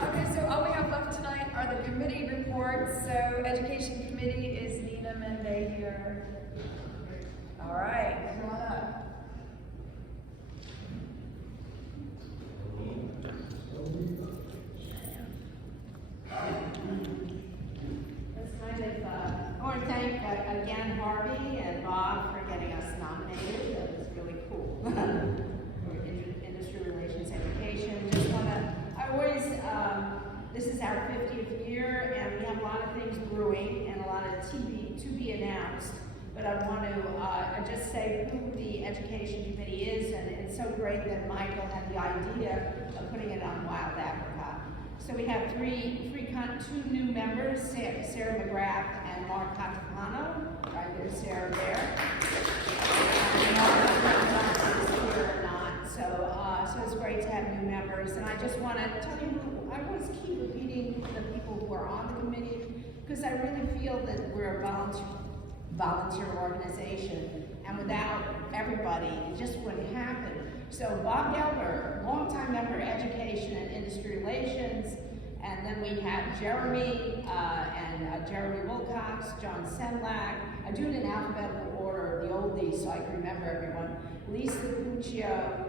Okay, so all we have left tonight are the committee reports. So Education Committee is Nina Mende here. All right, come on up. I want to thank again Harvey and Bob for getting us nominated. That was really cool. For industry relations education. Just want to, this is our 50th year, and we have a lot of things brewing and a lot of to be announced. But I want to just say who the education committee is, and it's so great that Michael had the idea of putting it on Wild Apricot. So we have two new members, Sarah McGrath and Mark Catalano. Right, there's Sarah there. And Mark is here or not. So it's great to have new members. And I just want to tell you, I want to keep repeating the people who are on the committee, because I really feel that we're a volunteer organization, and without everybody, it just wouldn't happen. So Bob Gelber, longtime member of Education and Industry Relations, and then we have Jeremy Jeremy Wilcox, John Senlak. I do it in alphabetical order, the oldies, so I can remember everyone. Lisa Puccio,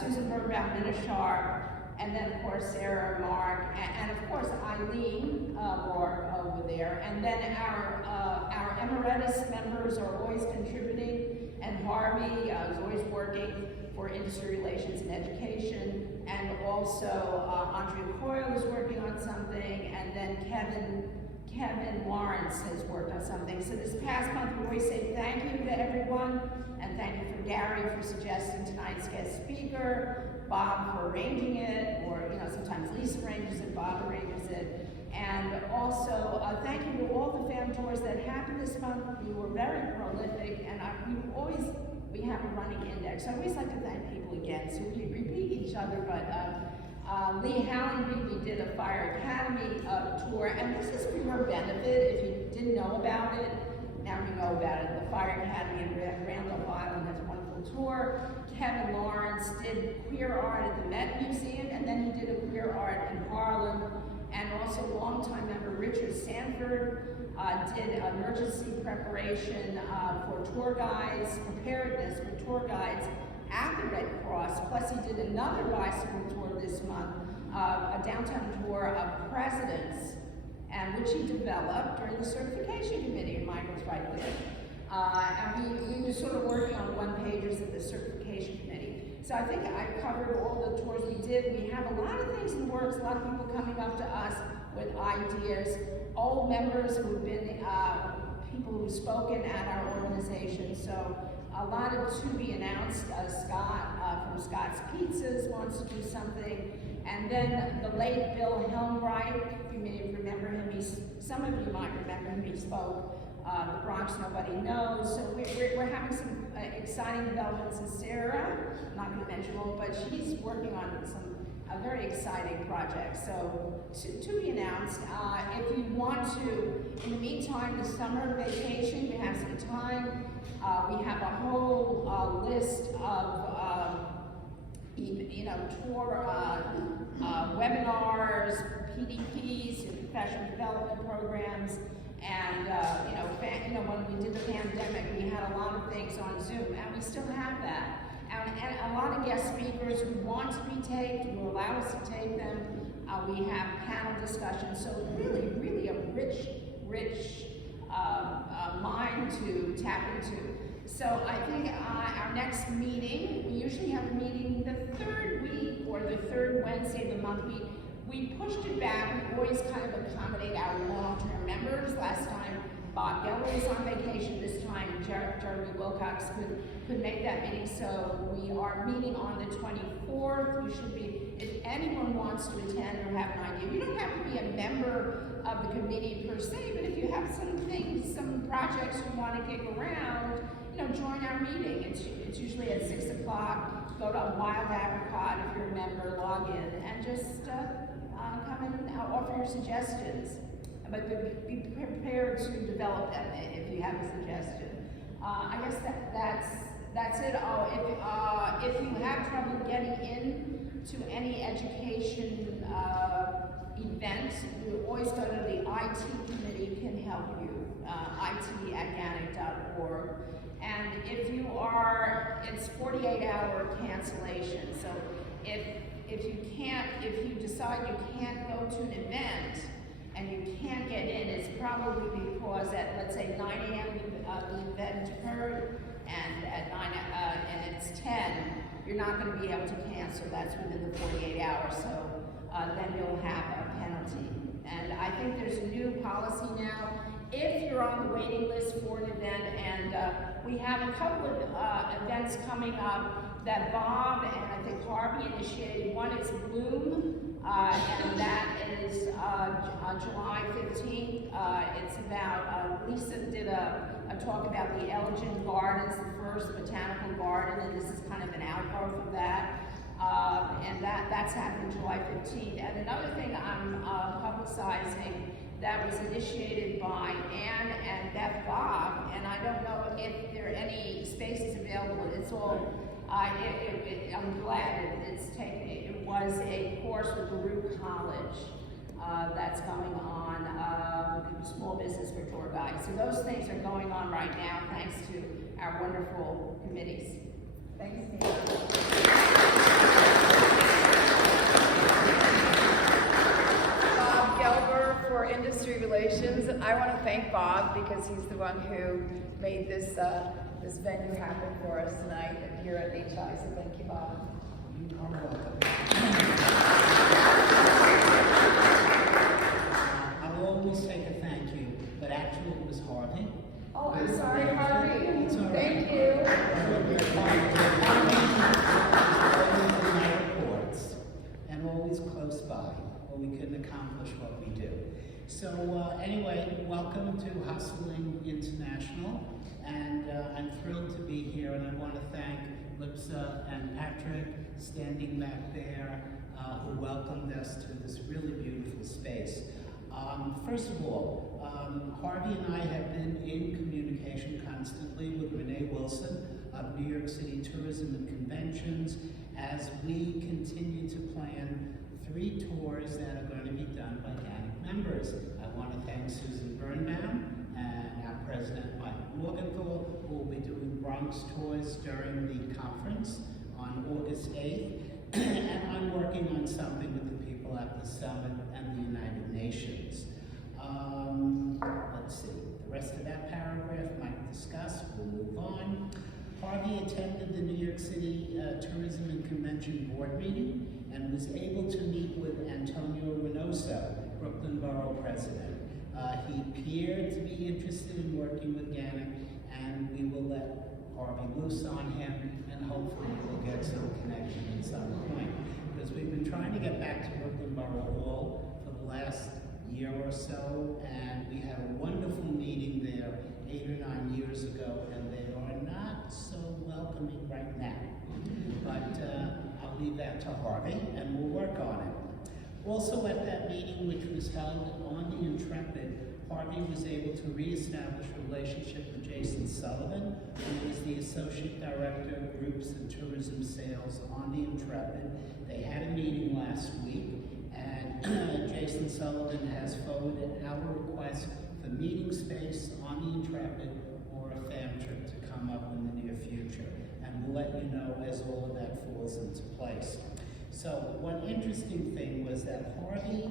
Susan Bergbaum-Minishar, and then of course Sarah, Mark, and of course Eileen Moore over there. And then our emeritus members are always contributing, and Harvey is always working for industry relations and education, and also Andrea Coyle is working on something, and then Kevin Lawrence has worked on something. So this past month we always say thank you to everyone, and thank you for Gary for suggesting tonight's guest speaker, Bob for arranging it, or sometimes Lisa arranges it, Bob arranges it. And also, thank you to all the fam tours that happened this month. You were very prolific, and we have a running index. So I always like to thank people again, so we repeat each other, but Lee Hallenby, we did a Fire Academy tour, and this is for your benefit. If you didn't know about it, now you know about it. The Fire Academy in Randolph Island has a wonderful tour. Kevin Lawrence did queer art at the Met Museum, and then he did a queer art in Harlem, and also longtime member Richard Sanford did emergency preparation for tour guides, preparedness for tour guides at the Red Cross. Plus he did another bicycle tour this month, a downtown tour of presidents, and which he developed during the certification committee, and Michael's right there. And we were sort of working on one-pagers at the certification committee. So I think I covered all the tours we did. We have a lot of things in the works, a lot of people coming up to us with ideas, old members who've been, people who've spoken at our organization. So a lot of to be announced. Scott from Scott's Pizzas wants to do something. And then the late Bill Helmreich, you may remember him, some of you might remember him, he spoke, The Bronx Nobody Knows. So we're having some exciting developments in Sarah, I'm not going to mention all, but she's working on a very exciting project. So to be announced. If you want to, in the meantime, the summer vacation, you have some time. We have a whole list of tour webinars, PDPs, professional development programs, and when we did the pandemic, we had a lot of things on Zoom, and we still have that. And a lot of guest speakers who want to be taped, who allow us to tape them. We have panel discussions, so really, really a rich mind to tap into. So I think our next meeting, we usually have a meeting the third week or the third Wednesday of the month. We pushed it back. We always kind of accommodate our long-term members. Last time Bob Geller was on vacation. This time Jeremy Wilcox could make that meeting. So we are meeting on the 24th. You should be, if anyone wants to attend or have an idea, you don't have to be a member of the committee per se, but if you have some things, some projects you want to kick around, join our meeting. It's usually at 6 o'clock. Go to Wild Apricot if you're a member, log in, and just come and offer your suggestions. But be prepared to develop them if you have a suggestion. I guess that's it. Oh, if you have trouble getting in to any education event, you always go to the IT committee can help you. IT@GANYC.org. And if you are, it's 48-hour cancellation. So if you decide you can't go to an event and you can't get in, it's probably because at, let's say, 9 a.m. the event occurred, and at 9 and it's 10, you're not going to be able to cancel. That's within the 48 hours. So then you'll have a penalty. And I think there's a new policy now. If you're on the waiting list for an event, and we have a couple of events coming up that Bob and I think Harvey initiated. One is Bloom, and that is on July 15th. It's about, Lisa did a talk about the Elgin Gardens, the first botanical garden, and this is kind of an outgrowth of that. And that's happening July 15th. And another thing I'm publicizing that was initiated by Ann and Beth Bob, and I don't know if there are any spaces available. It's all, I'm glad it's taken. It was a course with Baruch College that's going on, small business for tour guides. So those things are going on right now, thanks to our wonderful committees. Thanks, Bob Gelber for Industry Relations. I want to thank Bob because he's the one who made this this venue happen for us tonight here at HI. So thank you, Bob. You are welcome. I will always take a thank you, but actually it was Harvey. Oh, I'm sorry, Harvey. It's all right. Thank you. Reports, and always close by, or we couldn't accomplish what we do. So anyway, welcome to Hustling International, and I'm thrilled to be here, and I want to thank Lipsa and Patrick standing back there who welcomed us to this really beautiful space. First of all, Harvey and I have been in communication constantly with Renee Wilson of New York City Tourism and Conventions as we continue to plan 3 tours that are going to be done by GANYC members. I want to thank Susan Birnbaum and our president, Mike Morgenthau, who will be doing Bronx tours during the conference on August 8th. And I'm working on something with the people at the summit and the United Nations. Let's see, the rest of that paragraph might discuss, we'll move on. Harvey attended the New York City Tourism and Convention Board meeting and was able to meet with Antonio Reynoso, Brooklyn Borough President. He appeared to be interested in working with GANYC, and we will let Harvey loose on him, and hopefully we'll get some connection at some point. Because we've been trying to get back to Brooklyn Borough Hall for the last year or so, and we had a wonderful meeting there 8 or 9 years ago, and they are not so welcoming right now. But I'll leave that to Harvey, and we'll work on it. Also at that meeting, which was held on the Intrepid, Harvey was able to reestablish a relationship with Jason Sullivan, who is the Associate Director of Groups and Tourism Sales on the Intrepid. They had a meeting last week, and Jason Sullivan has forwarded our request for meeting space on the Intrepid or a fam trip to come up in the near future. And we'll let you know as all of that falls into place. So one interesting thing was that Harvey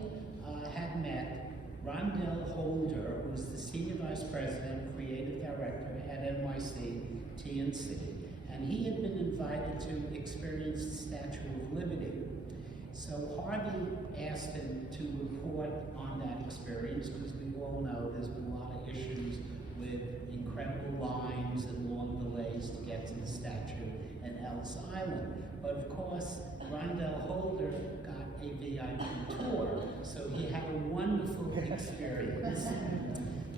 had met Rondell Holder, who's the Senior Vice President, Creative Director at NYC TNC, and he had been invited to experience the Statue of Liberty. So Harvey asked him to report on that experience, because we all know there's been a lot of issues with incredible lines and long delays to get to the statue and Ellis Island. But of course, Rondell Holder got a VIP tour, so he had a wonderful experience.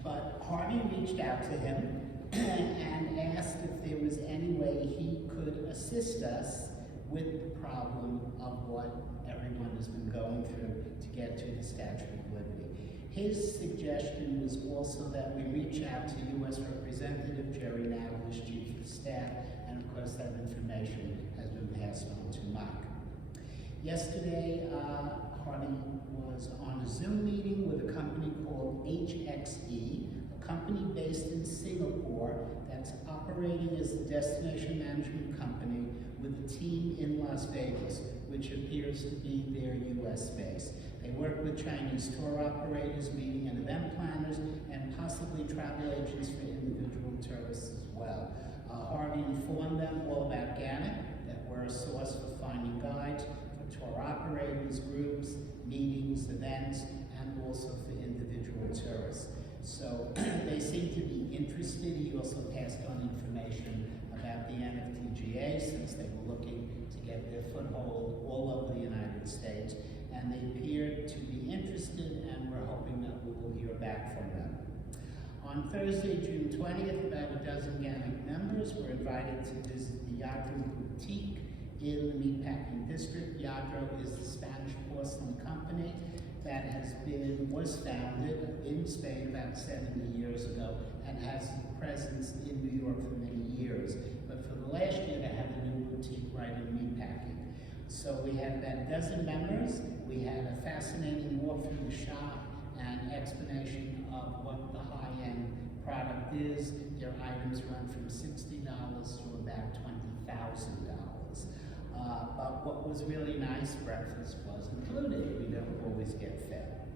But Harvey reached out to him and asked if there was any way he could assist us with the problem of what everyone has been going through to get to the Statue of Liberty. His suggestion was also that we reach out to U.S. Representative Jerry Nadler's Chief of Staff, and of course that information has been passed on to Mike. Yesterday, Harvey was on a Zoom meeting with a company called HXE, a company based in Singapore that's operating as a destination management company with a team in Las Vegas, which appears to be their U.S. base. They work with Chinese tour operators, meeting and event planners, and possibly travel agents for individual tourists as well. Harvey informed them all about GANYC, that we're a source for finding guides for tour operators, groups, meetings, events, and also for individual tourists. So they seem to be interested. He also passed on information about the NFTGA, since they were looking to get their foothold all over the United States, and they appeared to be interested, and we're hoping that we will hear back from them. On Thursday, June 20th, about a dozen GANYC members were invited to visit the Yadro Boutique in the Meatpacking District. Yadro is the Spanish porcelain company that was founded in Spain about 70 years ago and has a presence in New York for many years. But for the last year, they have a new boutique right in Meatpacking. So we had about a dozen members. We had a fascinating walk through the shop and explanation of what the high-end product is. Their items run from $60 to about $20,000. But what was really nice, breakfast was included. We don't always get fed.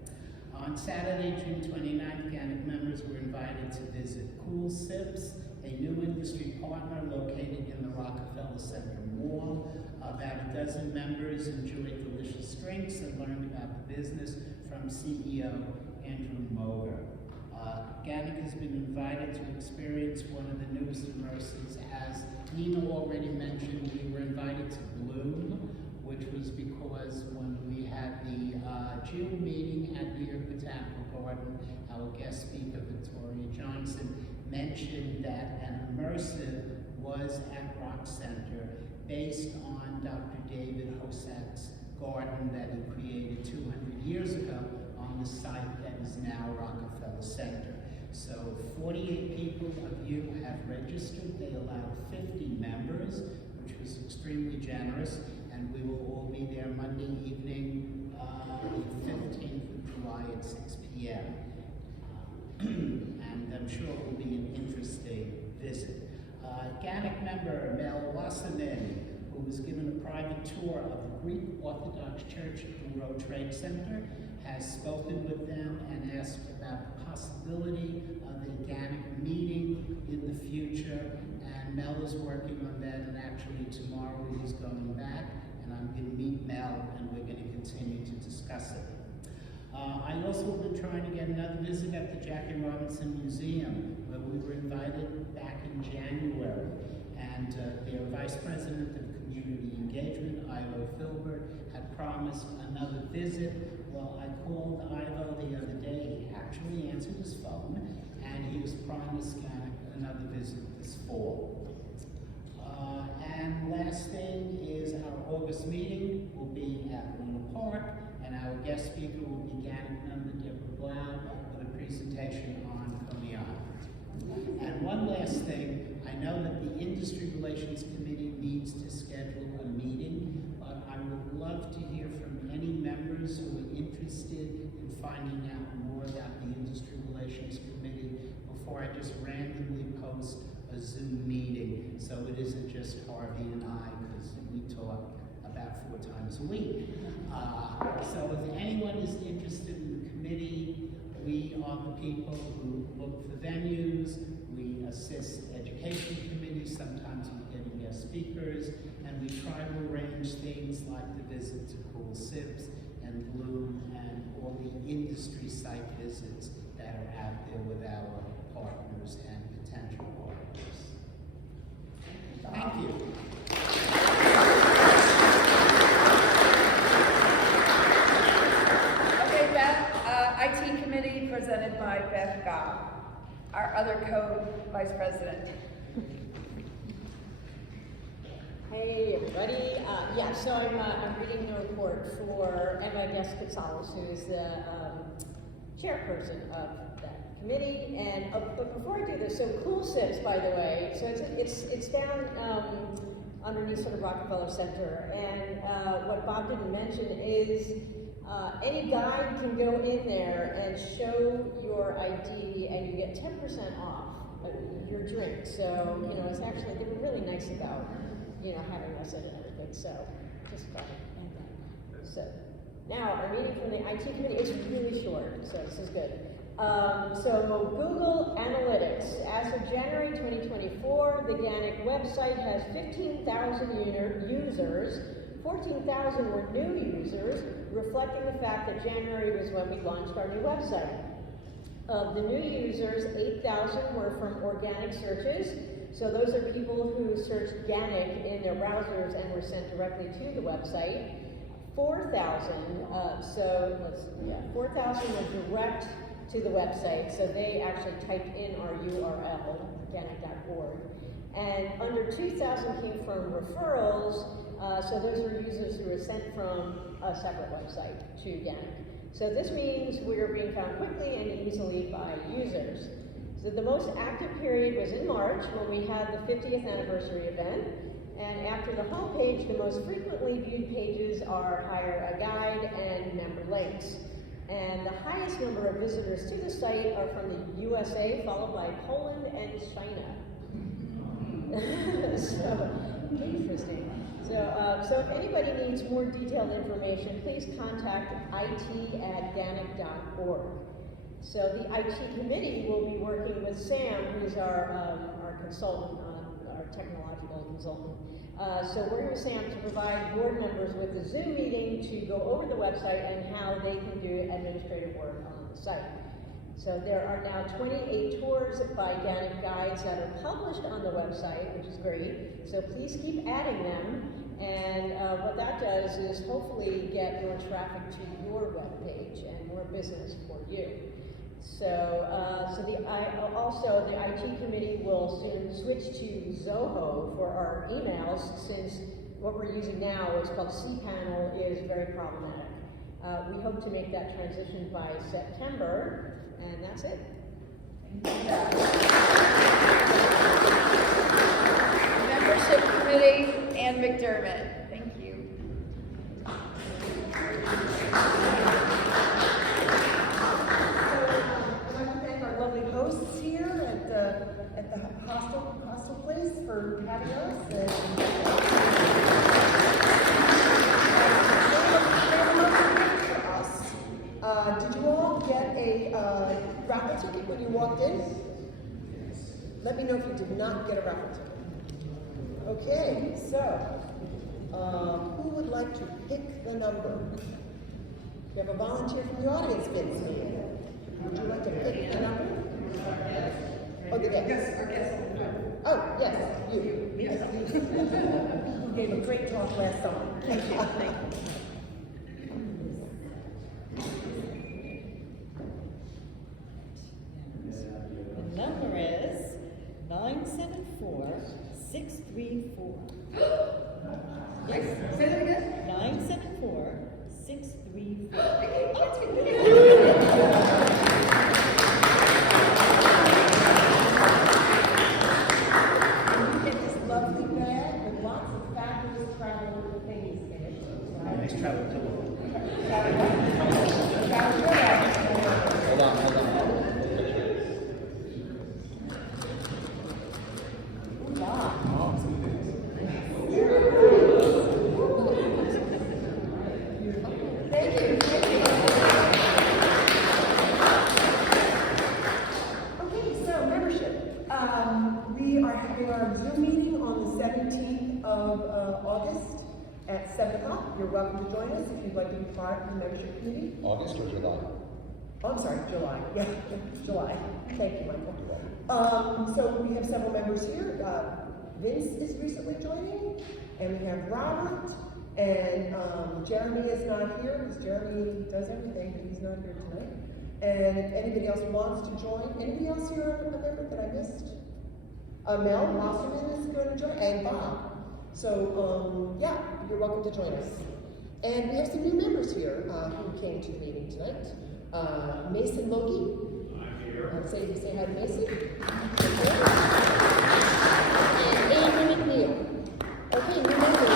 On Saturday, June 29th, GANYC members were invited to visit Cool Sips, a new industry partner located in the Rockefeller Center Mall. About a dozen members enjoyed delicious drinks and learned about the business from CEO Andrew Moger. GANYC has been invited to experience one of the newest immersives. As Nina already mentioned, we were invited to Bloom, which was because when we had the June meeting at New York Botanical Garden, our guest speaker, Victoria Johnson, mentioned that an immersive was at Rock Center based on Dr. David Hosak's garden that he created 200 years ago on the site that is now Rockefeller Center. So 48 people of you have registered. They allowed 50 members, which was extremely generous, and we will all be there Monday evening, the 15th of July at 6 p.m. I'm sure it will be an interesting visit. GANYC member Mel Wasserman, who was given a private tour of the Greek Orthodox Church at the World Trade Center, has spoken with them and asked about the possibility of a GANYC meeting in the future. And Mel is working on that, and actually tomorrow he's going back, and I'm going to meet Mel, and we're going to continue to discuss it. I also have been trying to get another visit at the Jackie Robinson Museum, where we were invited back in January. And their Vice President of Community Engagement, Ivo Filbert, had promised another visit. Well, I called Ivo the other day. He actually answered his phone, and he was promised another visit this fall. And last thing is our August meeting will be at Luna Park, and our guest speaker will be GANYC member Deborah Blau with a presentation on Coney Island. And one last thing, I know that the Industry Relations Committee needs to schedule a meeting, but I would love to hear from any members who are interested in finding out more about the Industry Relations Committee before I just randomly post a Zoom meeting, so it isn't just Harvey and I, because we talk about 4 times a week. So if anyone is interested in the committee, we are the people who look for venues, we assist education committees, sometimes we get guest speakers, and we try to arrange things like the visit to Cool Sips and Bloom and all the industry site visits that are out there with our partners and potential partners. Thank you. Okay, Beth, IT committee presented by Beth Goff, our other co-vice president. Hey everybody, so I'm reading the report for Emma Guest-Gonzalez, who is the chairperson of that committee. And but before I do this, so Cool Sips, by the way, so it's down underneath sort of Rockefeller Center. And what Bob didn't mention is any guide can go in there and show your ID, and you get 10% off your drink. So it's actually, they were really nice about having us in and everything, so just fun. So now our meeting from the IT committee is really short, so this is good. So Google Analytics, as of January 2024, the GANYC website has 15,000 users. 14,000 were new users, reflecting the fact that January was when we launched our new website. Of the new users, 8,000 were from organic searches. So those are people who searched GANYC in their browsers and were sent directly to the website. 4,000, 4,000 were direct to the website, so they actually typed in our URL, GANYC.org. And under 2,000 came from referrals, so those were users who were sent from a separate website to GANYC. So this means we are being found quickly and easily by users. So the most active period was in March when we had the 50th anniversary event. And after the homepage, the most frequently viewed pages are Hire a Guide and Member Links. And the highest number of visitors to the site are from the USA, followed by Poland and China. So, interesting. So if anybody needs more detailed information, please contact it@ganyc.org. So the IT committee will be working with Sam, who's our consultant, our technological consultant. So we're working with Sam to provide board members with a Zoom meeting to go over the website and how they can do administrative work on the site. So there are now 28 tours by GANYC guides that are published on the website, which is great. So please keep adding them. And what that does is hopefully get more traffic to your webpage and more business for you. So, the IT committee will soon switch to Zoho for our emails, since what we're using now is called cPanel is very problematic. We hope to make that transition by September, and that's it. Membership committee, Ann McDermott. Thank you. I'd like to thank our lovely hosts here Hustle Place for having us. Did you all get a raffle ticket when you walked in? Let me know if you did not get a raffle ticket. Okay, so who would like to pick the number? We have a volunteer from the audience, Vince. Would you like to pick the number? Oh, the guest. Yes, our guest. Oh, yes, you. Yes. You gave a great talk last summer. Thank you. Thank you. The number is 974-634. Yes. Say that again. 974-634. Lovely bag with lots of fabulous travel things in it. Nice travel pillow. Hold on. Thank you. Okay, so membership. We are having our Zoom meeting on the 17th of August at 7 o'clock. You're welcome to join us if you'd like to be part of the membership committee. August or July? Oh, I'm sorry, July. Yeah, July. Thank you, Michael. So we have several members here. Vince is recently joining, and we have Robert, and Jeremy is not here because Jeremy does everything, but he's not here tonight. And if anybody else wants to join, anybody else here a member that I missed? Mel Wasserman is going to join, and Bob. So, yeah, you're welcome to join us. And we have some new members here who came to the meeting tonight. Mason Logie. I'm here. Say hi to Mason. And Andrew McNeil. Okay, new members.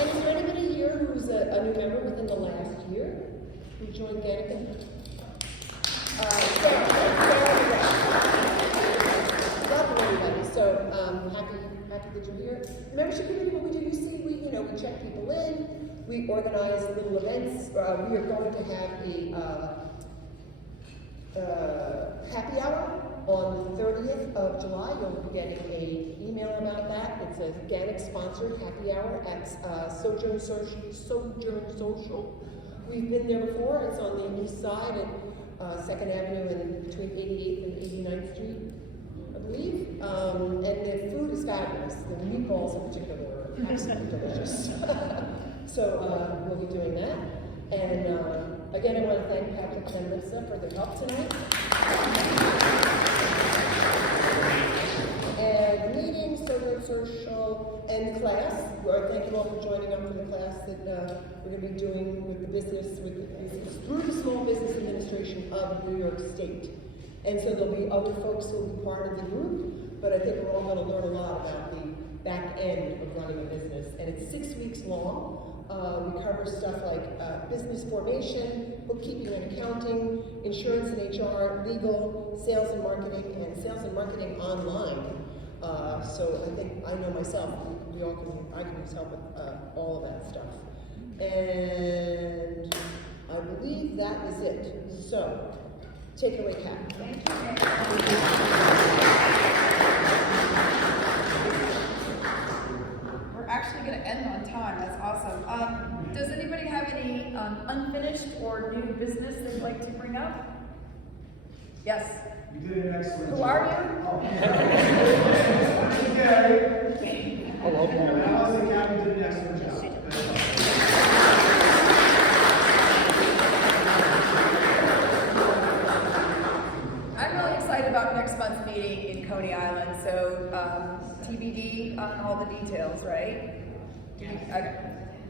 And is there anybody here who's a new member within the last year who joined GANYC? Sarah. Welcome everybody. So happy that you're here. Membership committee, what we do, you see, we check people in. We organize little events. We are going to have a happy hour on the 30th of July. You'll be getting an email about that. It's a GANYC-sponsored happy hour at Sojourn Social. We've been there before. It's on the east side at 2nd Avenue and between 88th and 89th Street, I believe. And the food is fabulous. The meatballs in particular are absolutely delicious. So we'll be doing that. And again, I want to thank Patrick and Lisa for their help tonight. And the meeting, social, and class. Thank you all for joining up for the class that we're going to be doing with the business, through the Small Business Administration of New York State. And so there'll be other folks who will be part of the group, but I think we're all going to learn a lot about the back end of running a business. And it's 6 weeks long. We cover stuff like business formation, bookkeeping and accounting, insurance and HR, legal, sales and marketing online. So I think I know myself, I can use help with all of that stuff. And I believe that is it. So, take it away, Kat. Thank you. We're actually going to end on time. That's awesome. Does anybody have any unfinished or new business they'd like to bring up? Yes. You did an excellent job. Who are you? Hello. Allison, Gabby did an excellent job. I'm really excited about next month's meeting in Coney Island, so TBD on all the details, right? Okay.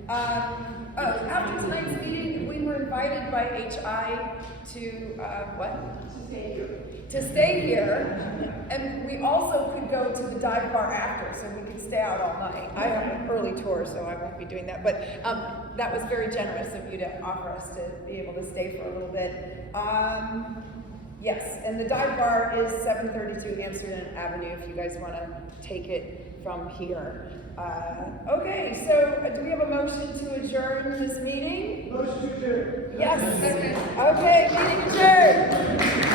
After tonight's meeting, we were invited by HI to, To stay here, and we also could go to the dive bar after, so we could stay out all night. I have an early tour, so I won't be doing that, but that was very generous of you to offer us to be able to stay for a little bit. Yes, and the dive bar is 732 Amsterdam Avenue if you guys want to take it from here. Okay, so do we have a motion to adjourn this meeting? Motion to adjourn. Yes. Okay, meeting adjourned.